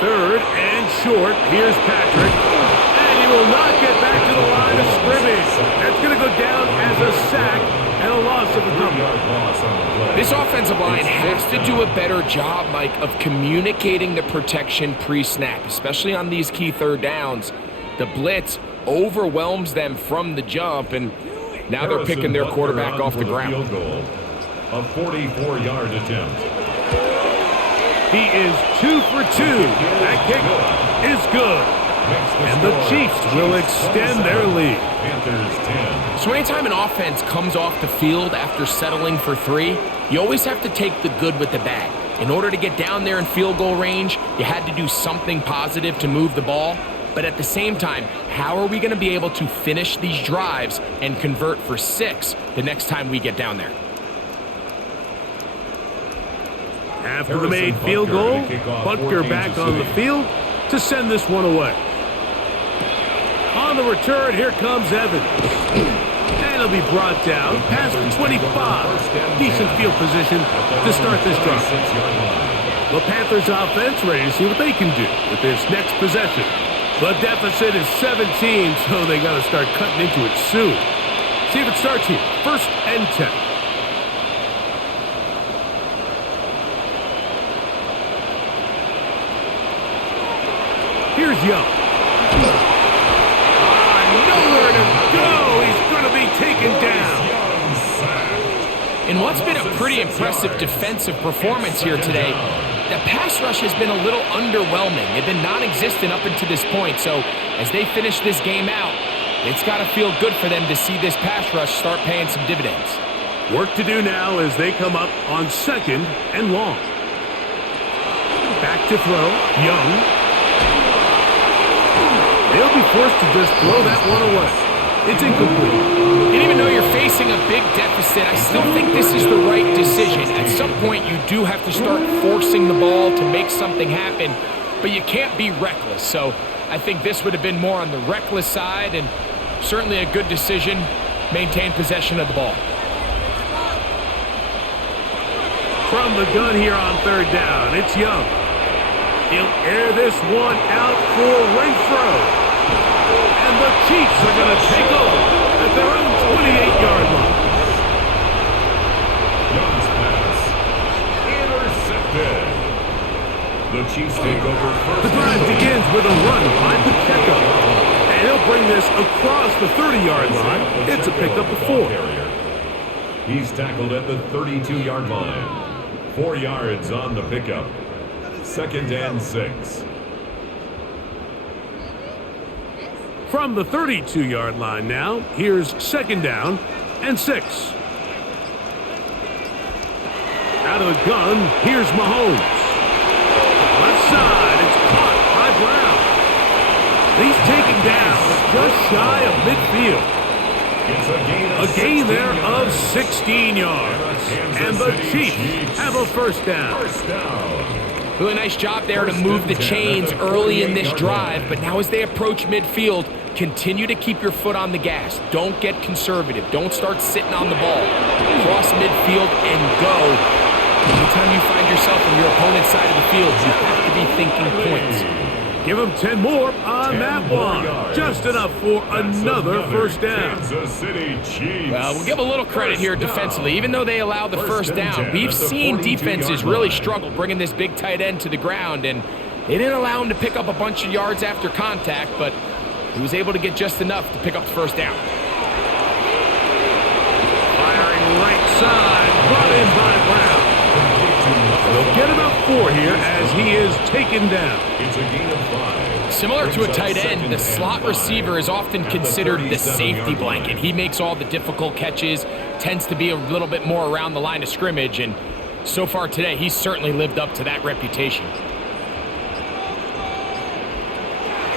Third and short. Here's Patrick. And he will not get back to the line of scrimmage. That's going to go down as a sack and a loss of a couple. This offensive line has to do a better job, Mike, of communicating the protection pre-snap, especially on these key third downs. The blitz overwhelms them from the jump, and now they're picking their quarterback off the ground. A 44-yard attempt. He is 2 for 2. That kick is good. And the Chiefs will extend their lead. Panthers 10. So anytime an offense comes off the field after settling for 3, you always have to take the good with the bad. In order to get down there in field goal range, you had to do something positive to move the ball. But at the same time, how are we going to be able to finish these drives and convert for 6 the next time we get down there? After the made field goal, Butker back on the field to send this one away. On the return, here comes Evans. And he'll be brought down past the 25. Decent field position to start this drive. The Panthers offense ready to see what they can do with this next possession. The deficit is 17, so they got to start cutting into it soon. See if it starts here. 1st and 10. Here's Young. Nowhere to go. He's going to be taken down. In what's been a pretty impressive defensive performance here today, the pass rush has been a little underwhelming. They've been non-existent up until this point, so as they finish this game out, it's got to feel good for them to see this pass rush start paying some dividends. Work to do now as they come up on 2nd and long. Back to throw. Young. They'll be forced to just throw that one away. It's incomplete. And even though you're facing a big deficit, I still think this is the right decision. At some point, you do have to start forcing the ball to make something happen, but you can't be reckless. So I think this would have been more on the reckless side, and certainly a good decision. Maintain possession of the ball. From the gun here on 3rd down, it's Young. He'll air this one out for Renfro. And the Chiefs are going to take over at their own 28-yard line. Young's pass intercepted. The Chiefs take over first. The drive begins with a run by Pacheco. And he'll bring this across the 30-yard line. It's a pickup of 4. He's tackled at the 32-yard line. 4 yards on the pickup. 2nd and 6. From the 32-yard line now, here's 2nd down and 6. Out of the gun, here's Mahomes. Left side, it's caught by Brown. He's taken down just shy of midfield. A gain there of 16 yards. And the Chiefs have a 1st down. Really nice job there to move the chains early in this drive, but now as they approach midfield, continue to keep your foot on the gas. Don't get conservative. Don't start sitting on the ball. Cross midfield and go. Anytime you find yourself on your opponent's side of the field, you have to be thinking points. Give them 10 more on that one. Just enough for another 1st down. Kansas City Chiefs. Well, we'll give a little credit here defensively. Even though they allowed the 1st down, we've seen defenses really struggle bringing this big tight end to the ground, and they didn't allow him to pick up a bunch of yards after contact, but he was able to get just enough to pick up the 1st down. Firing right side, brought in by Brown. They'll get about 4 here as he is taken down. It's a gain of 5. Similar to a tight end, the slot receiver is often considered the safety blanket. He makes all the difficult catches, tends to be a little bit more around the line of scrimmage, and so far today, he's certainly lived up to that reputation.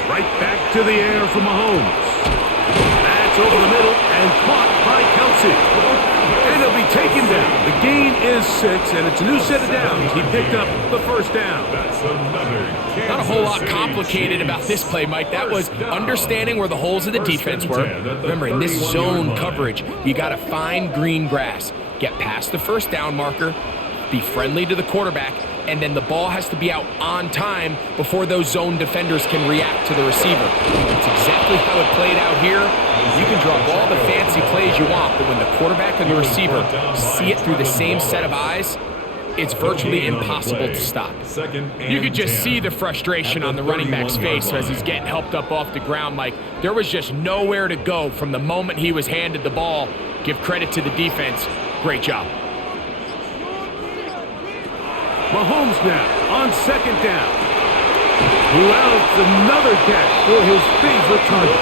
Right back to the air for Mahomes. That's over the middle and caught by Kelsey. And he'll be taken down. The gain is 6, and it's a new set of downs. He picked up the first down. Not a whole lot complicated about this play, Mike. That was understanding where the holes of the defense were. Remember, in this zone coverage, you got to find green grass. Get past the first down marker, be friendly to the quarterback, and then the ball has to be out on time before those zone defenders can react to the receiver. That's exactly how it played out here. You can draw all the fancy plays you want, but when the quarterback and the receiver see it through the same set of eyes, it's virtually impossible to stop. You could just see the frustration on the running back's face as he's getting helped up off the ground, Mike. There was just nowhere to go from the moment he was handed the ball. Give credit to the defense. Great job. Mahomes now on second down. Louds another catch for his favorite target.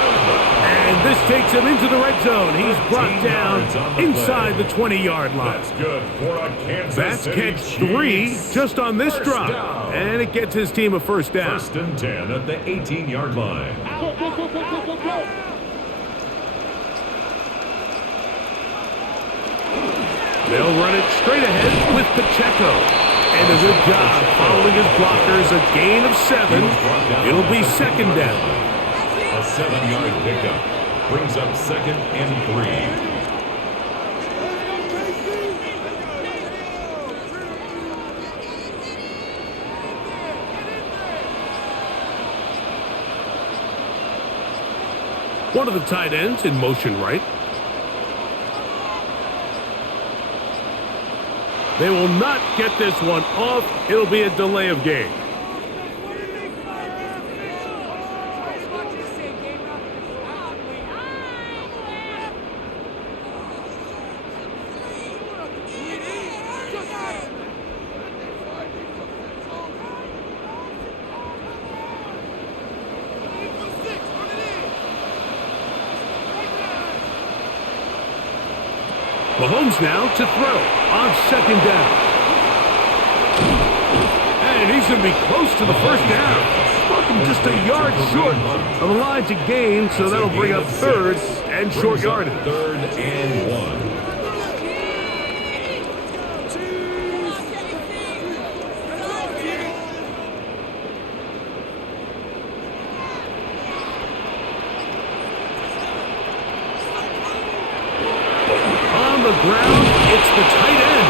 And this takes him into the red zone. He's brought down inside the 20-yard line. That's good for a Kansas That's City catch 3 Chiefs. just on this First drive. down. And it gets his team a first down. 1st and 10 at the 18-yard line. They'll run it straight ahead with Pacheco. And a good job following his blockers. A gain of 7. It'll be second down. A 7-yard pickup brings up 2nd and 3. One of the tight ends in motion right. They will not get this one off. It'll be a delay of game. Mahomes now to throw on second down. And he's going to be close to the first down. Looking just a yard short of the line to gain, so that'll bring up 3rd and short yardage. 3rd and 1. Ground, it's the tight end.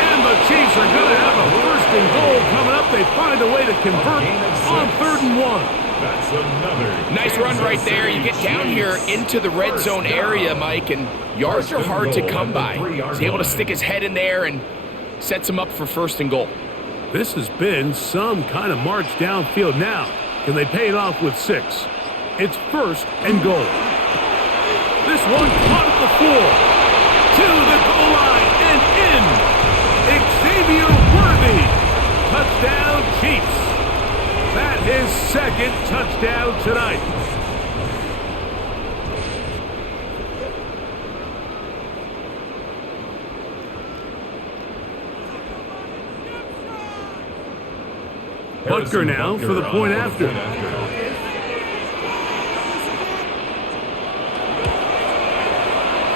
And the Chiefs are going to have a 1st and goal coming up. They find a way to convert on 3rd and 1. That's another nice run right there. You get down here into the red zone area, Mike, and yards are hard to come by. He's able to stick his head in there and sets him up for 1st and goal. This has been some kind of march downfield now. Can they pay it off with 6? It's 1st and goal. This one caught at the 4. To the goal line and in. Xavier Worthy. Touchdown Chiefs. That is 2nd touchdown tonight. Butker now for the point after.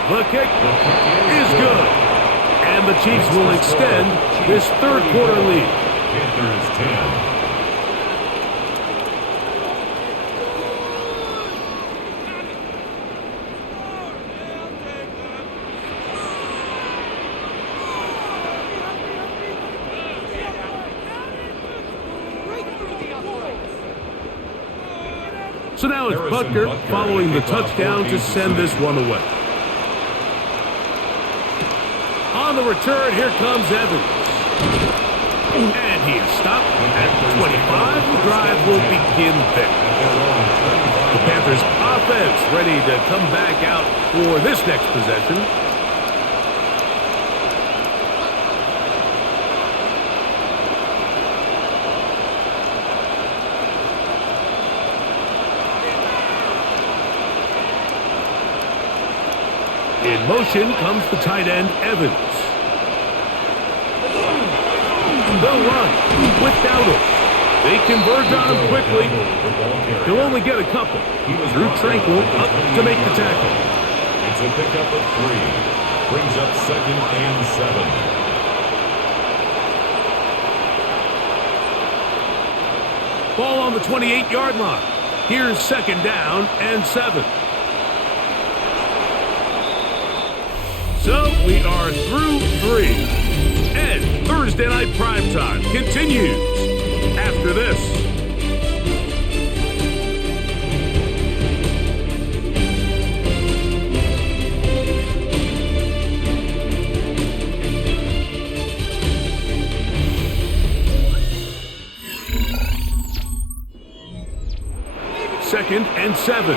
The kick is good. And the Chiefs will extend this 3rd quarter lead. Panthers 10. So now it's Butker following the touchdown to send this one away. On the return, here comes Evans. And he is stopped at 25. The drive will begin there. The Panthers offense ready to come back out for this next possession. In motion comes the tight end, Evans. They'll run without him. They converge on him quickly. He'll only get a couple. Drew Tranquil up to make the tackle. It's a pickup of 3. Brings up 2nd and 7. Ball on the 28-yard line. Here's 2nd down and 7. So we are through 3. And Thursday Night Primetime continues after this. Second and 7.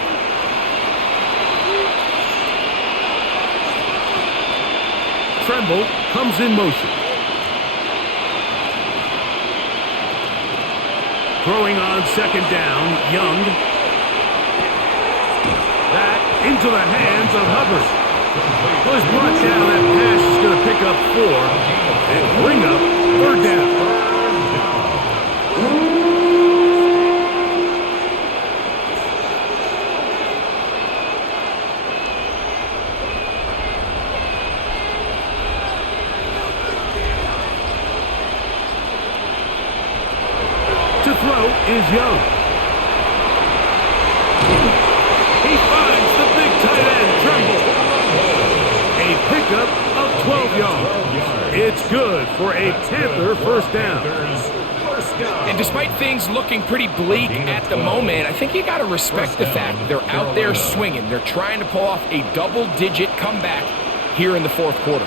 Tremble comes in motion. Throwing on 2nd down, Young. That into the hands of Hubbard. Was brought down. That pass is going to pick up 4 and bring up 3rd down. Is Young. He finds the big tight end, Tremble. A pickup of 12 yards. It's good for a Panther first down. And despite things looking pretty bleak at the moment, I think you got to respect the fact that they're out there swinging. They're trying to pull off a double-digit comeback here in the 4th quarter.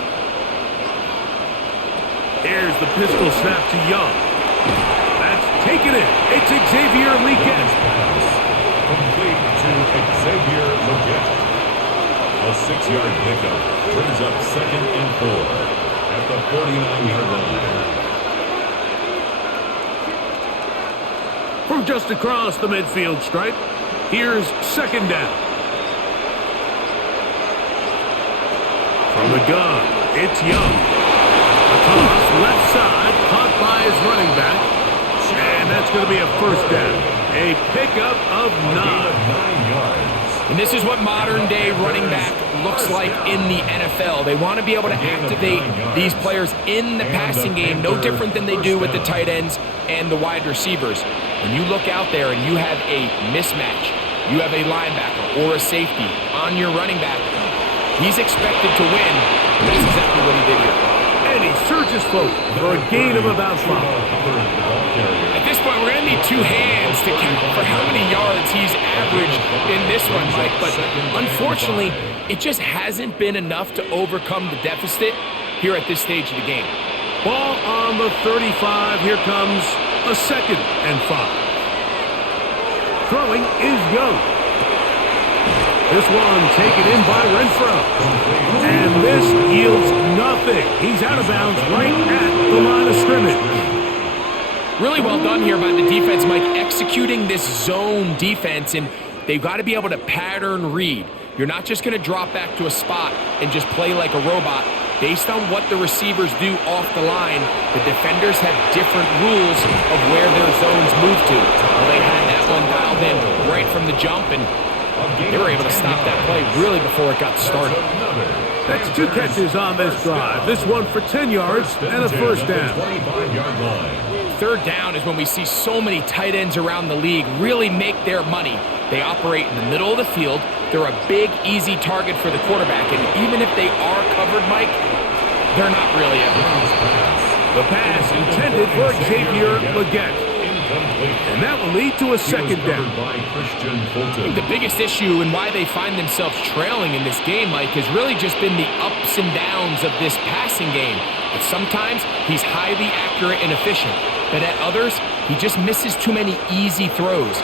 Here's the pistol snap to Young. Taking it. It's Xavier Legette. Complete to Xavier Legette. A 6-yard pickup brings up 2nd and 4 at the 49-yard line. From just across the midfield stripe, here's 2nd down. From the gun, it's Young. A toss left side, caught by his running back. And that's going to be a first down. A pickup of 9. 9 yards. And this is what modern-day running back looks like in the NFL. They want to be able to activate these players in the passing game, no different than they do with the tight ends and the wide receivers. When you look out there and you have a mismatch, you have a linebacker or a safety on your running back, he's expected to win, and that's exactly what he did here. And he surges forward for a gain of about 5. At this point, we're going to need 2 hands to count for how many yards he's averaged in this one, Mike. But unfortunately, it just hasn't been enough to overcome the deficit here at this stage of the game. Ball on the 35. Here comes a 2nd and 5. Throwing is Young. This one taken in by Renfro. And this yields nothing. He's out of bounds right at the line of scrimmage. Really well done here by the defense, Mike, executing this zone defense, and they've got to be able to pattern read. You're not just going to drop back to a spot and just play like a robot. Based on what the receivers do off the line, the defenders have different rules of where their zones move to. Well, they had that one dialed in right from the jump, and they were able to stop that play really before it got started. That's 2 catches on this drive. This one for 10 yards and a first down. 3rd down is when we see so many tight ends around the league really make their money. They operate in the middle of the field. They're a big, easy target for the quarterback. And even if they are covered, Mike, they're not really ever. The pass intended for Xavier Legette. And that will lead to a 2nd down. I think the biggest issue and why they find themselves trailing in this game, Mike, has really just been the ups and downs of this passing game. But sometimes he's highly accurate and efficient. But at others, he just misses too many easy throws.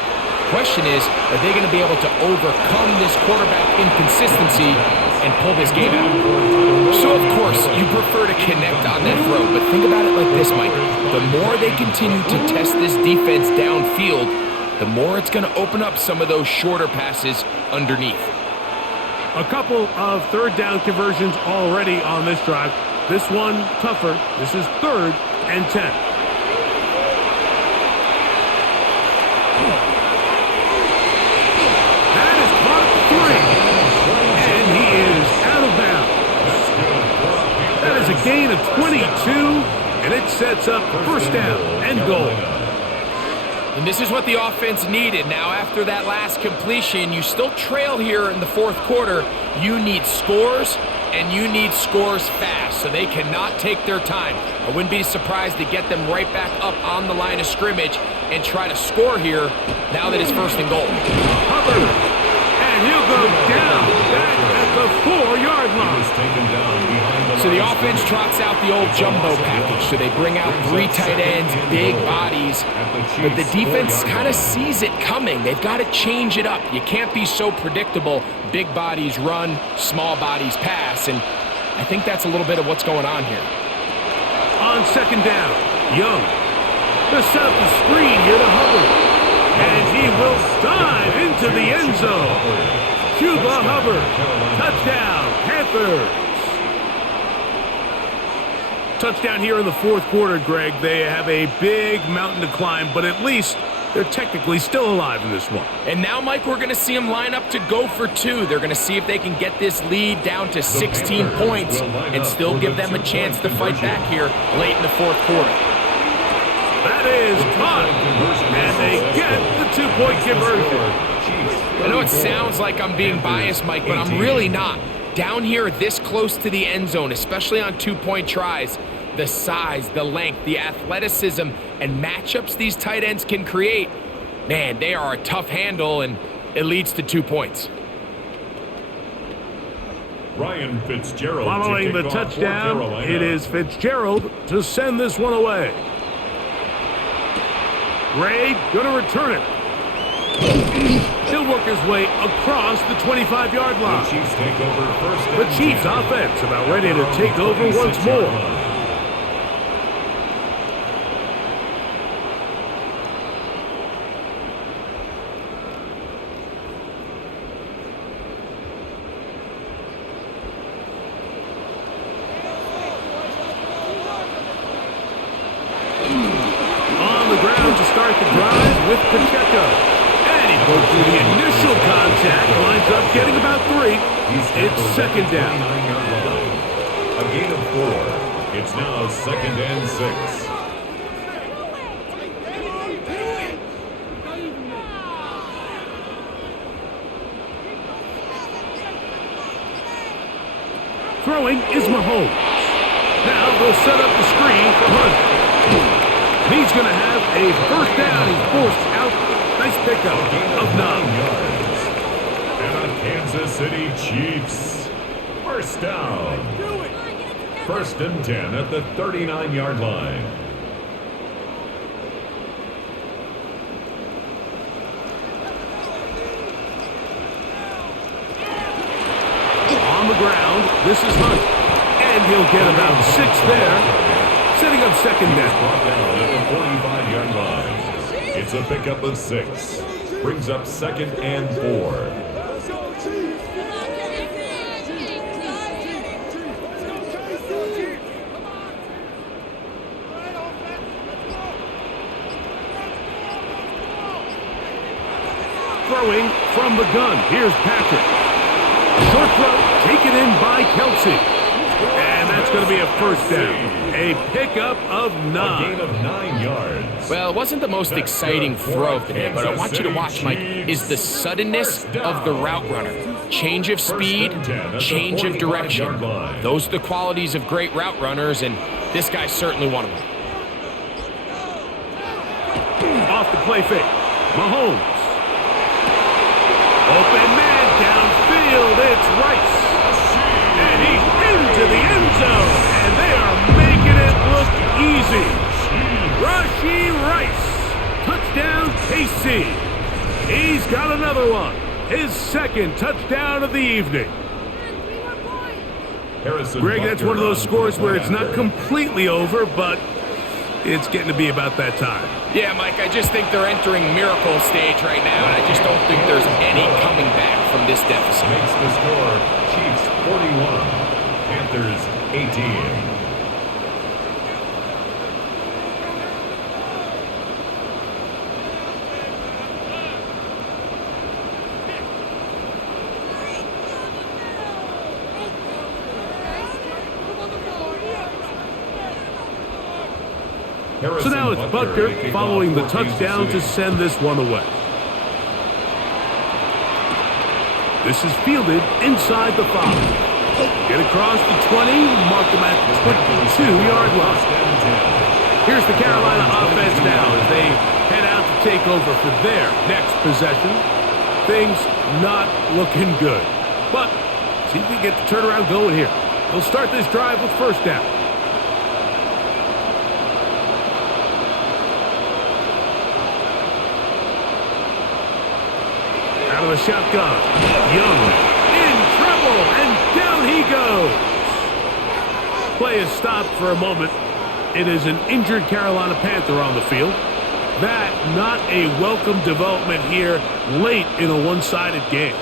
Question is, are they going to be able to overcome this quarterback inconsistency and pull this game out? So, of course, you prefer to connect on that throw, but think about it like this, Mike. The more they continue to test this defense downfield, the more it's going to open up some of those shorter passes underneath. A couple of third down conversions already on this drive. This one tougher. This is 3rd and 10. That is caught 3. And he is out of bounds. That is a gain of 22, and it sets up first down and goal. And this is what the offense needed. Now, after that last completion, you still trail here in the 4th quarter. You need scores, and you need scores fast, so they cannot take their time. I wouldn't be surprised to get them right back up on the line of scrimmage and try to score here now that it's 1st and goal. Hubbard, and he'll go down back at the 4-yard line. So the offense trots out the old jumbo package. So they bring out 3 tight ends, big bodies, but the defense kind of sees it coming. They've got to change it up. You can't be so predictable. Big bodies run, small bodies pass, and I think that's a little bit of what's going on here. On 2nd down, Young. To set up the screen here to Hubbard. And he will dive into the end zone. Cuba Hubbard. Touchdown, Panthers. Touchdown here in the 4th quarter, Greg. They have a big mountain to climb, but at least they're technically still alive in this one. And now, Mike, we're going to see them line up to go for 2. They're going to see if they can get this lead down to 16 points and still give them a chance to fight back here late in the 4th quarter. That is caught, and they get the 2-point conversion. I know it sounds like I'm being biased, Mike, but I'm really not. Down here this close to the end zone, especially on 2-point tries, the size, the length, the athleticism, and matchups these tight ends can create, man, they are a tough handle, and it leads to 2 points. Ryan Fitzgerald following the touchdown, it is Fitzgerald to send this one away. Gray going to return it. He'll work his way across the 25-yard line. The Chiefs offense about ready to take over once more. On the ground to start the drive with Pacheco. And he broke through the initial contact, lines up getting about 3. It's 2nd down. A gain of 4. It's now 2nd and 6. Throwing is Mahomes. Now they'll set up the screen for Hunt. He's going to have a first down. He's forced out. Nice pickup of 9 yards. And the Kansas City Chiefs. First down. 1st and 10 at the 39-yard line. On the ground, this is Hunt. And he'll get about 6 there. Setting up 2nd down. Brought down at the 45-yard line. It's a pickup of 6. Brings up 2nd and 4. Throwing from the gun. Here's Patrick. Short throw taken in by Kelsey. And that's going to be a first down. A pickup of 9. A gain of 9 yards. Well, it wasn't the most exciting throw today, but I want you to watch, Mike, is the suddenness of the route runner. Change of speed, change of direction. Those are the qualities of great route runners, and this guy's certainly one of them. Off the play fake. Mahomes. Open man downfield. It's Rice. And he's into the end zone. And they are making it look easy. Rashee Rice. Touchdown, KC. He's got another one. His 2nd touchdown of the evening. Greg, that's one of those scores where it's not completely over, but It's getting to be about that time. Yeah, Mike, I just think they're entering miracle stage right now, and I just don't think there's any coming back from this deficit. Makes the score Chiefs 41, Panthers 18. So now it's Butker following the touchdown to send this one away. This is fielded inside the 5. Get across the 20, mark them at the 22-yard line. Here's the Carolina offense now as they head out to take over for their next possession. Things not looking good. But see if we get the turnaround going here. They'll start this drive with first down. Out of the shotgun. Young in trouble, and down he goes. Play is stopped for a moment. It is an injured Carolina Panther on the field. That not a welcome development here late in a one-sided game.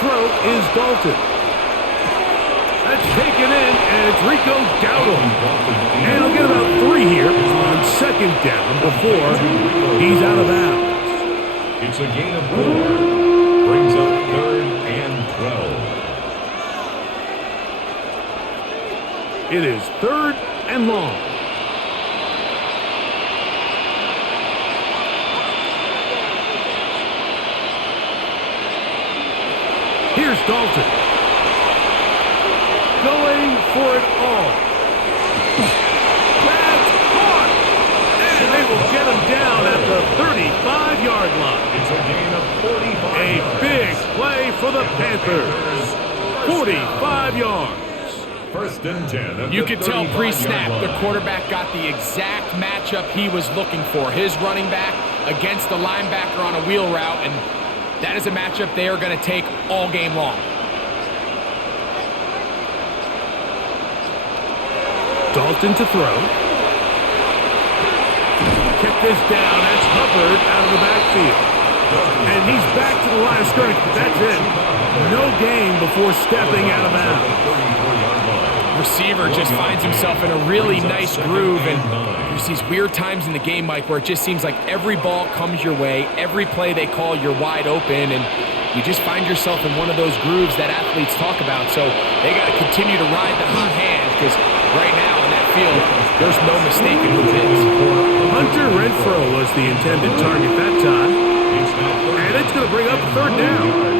Throw is Dalton. That's taken in, and it's Rico Dowdle. And he'll get about 3 here on second down before he's out of bounds. It's a gain of 4. Brings up 3rd and 12. It is 3rd and long. Here's Dalton. Going for it all. That's caught. And they will get him down at the 35-yard line. It's a gain of 45 A big play for the Panthers. 45 yards. 1st and 10. You could tell pre-snap the quarterback got the exact matchup he was looking for. His running back against the linebacker on a wheel route, and that is a matchup they are going to take all game long. Dalton to throw. Check this down. That's Hubbard out of the backfield. And he's back to the line of scrimmage, but that's it. No gain before stepping out of bounds. Receiver just finds himself in a really nice groove, and there's these weird times in the game, Mike, where it just seems like every ball comes your way, every play they call, you're wide open, and you just find yourself in one of those grooves that athletes talk about. So they got to continue to ride the hot hand, because right now in that field, there's no mistaking who it is. Hunter Renfrow was the intended target that time, and it's going to bring up 3rd down.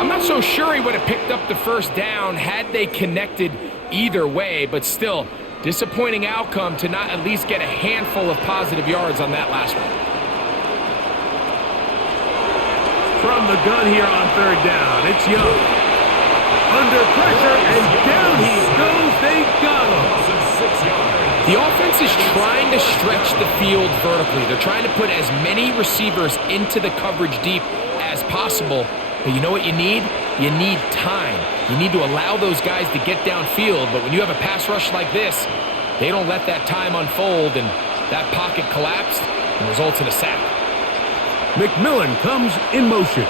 I'm not so sure he would have picked up the first down had they connected either way, but still, disappointing outcome to not at least get a handful of positive yards on that last one. From the gun here on 3rd down, it's Young. Under pressure, and down he goes. They got him. The offense is trying to stretch the field vertically. They're trying to put as many receivers into the coverage deep as possible. But you know what you need? You need time. You need to allow those guys to get downfield. But when you have a pass rush like this, they don't let that time unfold, and that pocket collapsed and results in a sack. McMillan comes in motion.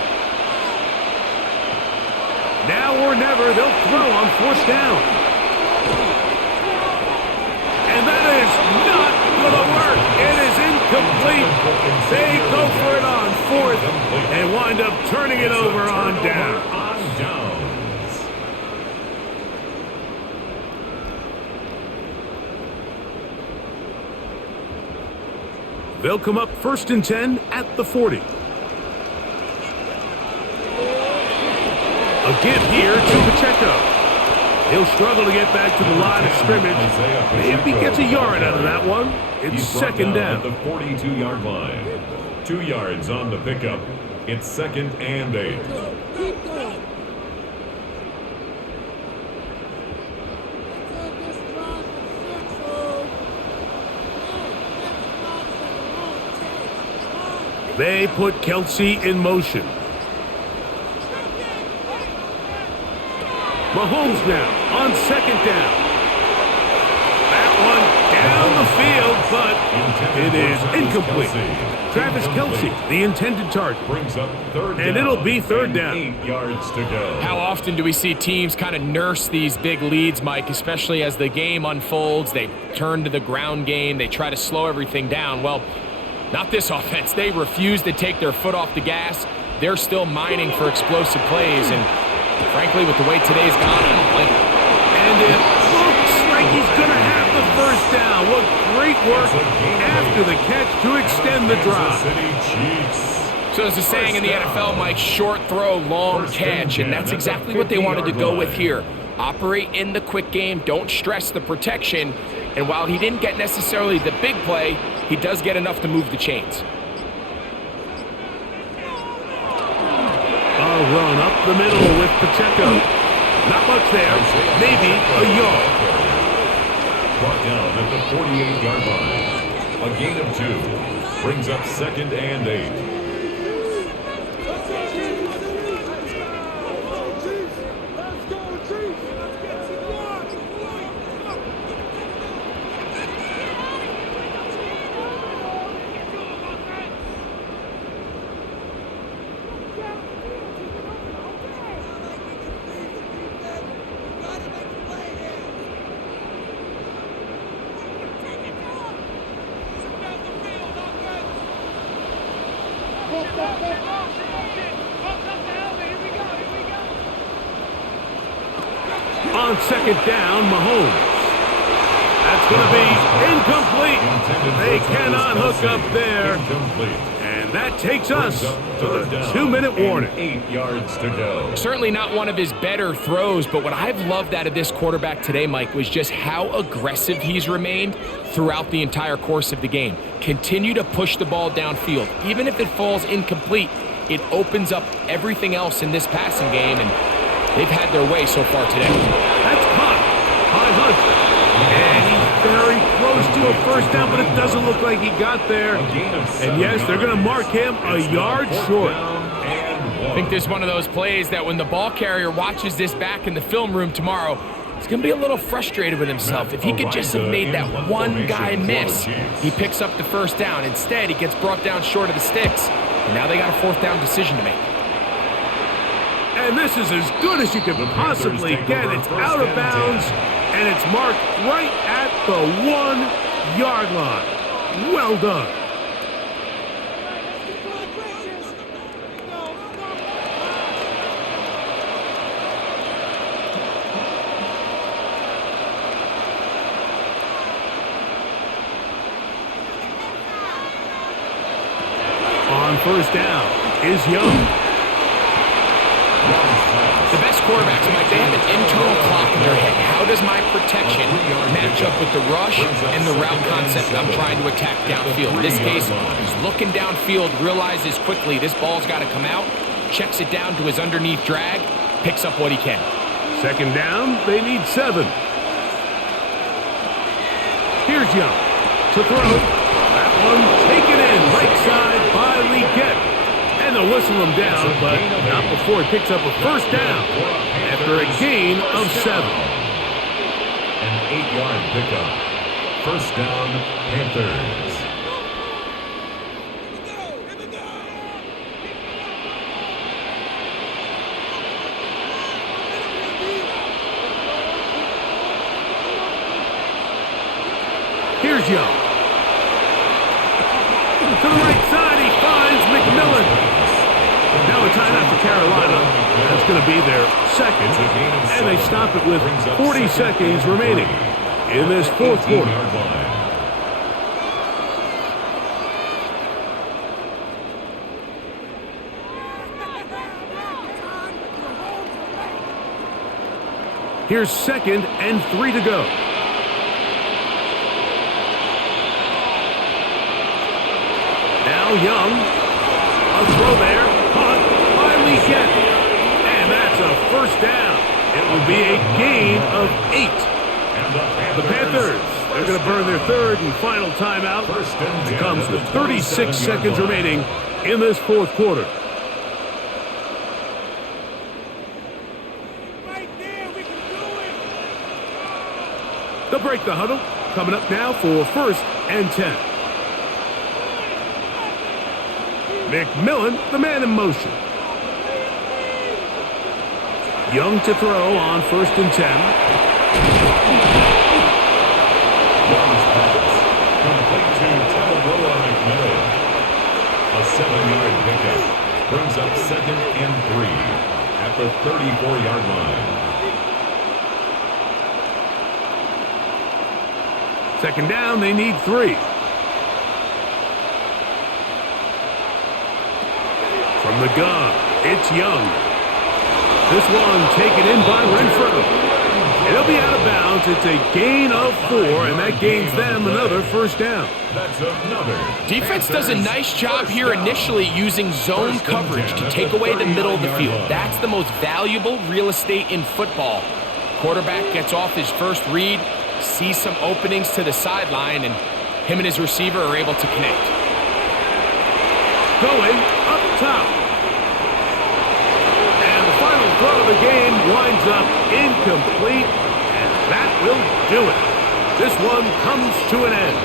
Now or never, they'll throw on 4th down. And that is not going to work. It is incomplete. They go for it on 4th and wind up turning it over on down. They'll come up 1st and 10 at the 40. A give here to Pacheco. He'll struggle to get back to the line of scrimmage. If he gets a yard out of that one, it's 2nd down. At the 42-yard line. 2 yards on the pickup. It's 2nd and 8. They put Kelsey in motion. Mahomes now on 2nd down. That one down the field, but it is incomplete. Travis Kelsey, the intended target. Brings up 3rd down. And it'll be 3rd down. 8 yards to go. How often do we see teams kind of nurse these big leads, Mike, especially as the game unfolds? They turn to the ground game. They try to slow everything down. Well, not this offense. They refuse to take their foot off the gas. They're still mining for explosive plays. And frankly, with the way today's gone, I don't blame them. And it looks like he's going to have the 1st down. What great work after the catch to extend the drive. So there's a saying in the NFL, Mike, short throw, long catch. And that's exactly what they wanted to go with here. Operate in the quick game. Don't stress the protection. And while he didn't get necessarily the big play, he does get enough to move the chains. A run up the middle with Pacheco. Not much there. Maybe a yard. Brought down at the 48-yard line. A gain of 2. Brings up 2nd and 8. On 2nd down, Mahomes. That's going to be incomplete. They cannot hook up there. And that takes us to the 2-minute warning. 8 yards to go. Certainly not one of his better throws, but what I've loved out of this quarterback today, Mike, was just how aggressive he's remained throughout the entire course of the game. Continue to push the ball downfield. Even if it falls incomplete, it opens up everything else in this passing game, and they've had their way so far today. That's caught. High hunt. And he's very close to a 1st down, but it doesn't look like he got there. And yes, they're going to mark him a yard short. I think this is one of those plays that when the ball carrier watches this back in the film room tomorrow, he's going to be a little frustrated with himself. If he could just have made that one guy miss, he picks up the 1st down. Instead, he gets brought down short of the sticks. And now they got a 4th down decision to make. And this is as good as you can possibly get. It's out of bounds, and it's marked right at the 1-yard line. Well done. On 1st down is Young. The best quarterbacks, Mike, they have an internal clock in their head. How does my protection match up with the rush and the route concept I'm trying to attack downfield? In this case, he's looking downfield, realizes quickly this ball's got to come out, checks it down to his underneath drag, picks up what he can. 2nd down, they need 7. Here's Young to throw. That one taken in right side by Legette. And they'll whistle him down, but not before he picks up a 1st down after a gain of 7. An 8-yard pickup. 1st down, Panthers. Here's Young. To the right side, he finds McMillan. Now a timeout for Carolina. That's going to be their 2nd, and they stop it with 40 seconds remaining in this 4th quarter. Here's 2nd and 3 to go. Now Young A throw there. Caught by Leggett. And that's a first down. It will be a gain of 8. The Panthers, they're going to burn their third and final timeout. It comes with 36 seconds remaining in this fourth quarter. They'll break the huddle. Coming up now for first and 10. McMillan, the man in motion. Young to throw on first and 10. Young's pass complete to Talavera McMillan. A 7-yard pickup brings up second and 3 at the 34-yard line. Second down, they need 3. From the gun, it's Young. This one taken in by Renfro. It'll be out of bounds. It's a gain of 4, and that gains them another first down. That's another. Defense does a nice job here initially using zone coverage to take away the middle of the field. That's the most valuable real estate in football. Quarterback gets off his first read, sees some openings to the sideline, and him and his receiver are able to connect. Going up top. And the final throw of the game winds up incomplete, and that will do it. This one comes to an end.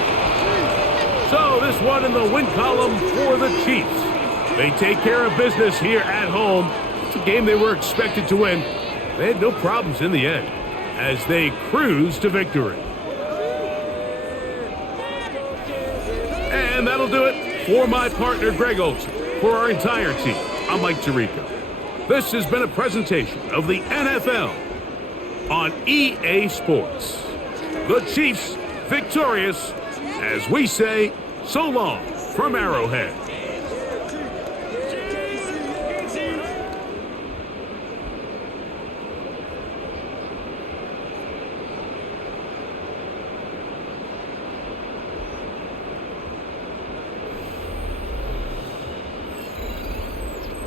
So this one in the win column for the Chiefs. They take care of business here at home. It's a game they were expected to win. They had no problems in the end as they cruise to victory. And that'll do it for my partner, Greg Olson. For our entire team, I'm Mike Tirico. This has been a presentation of the NFL on EA Sports. The Chiefs victorious as we say so long from Arrowhead.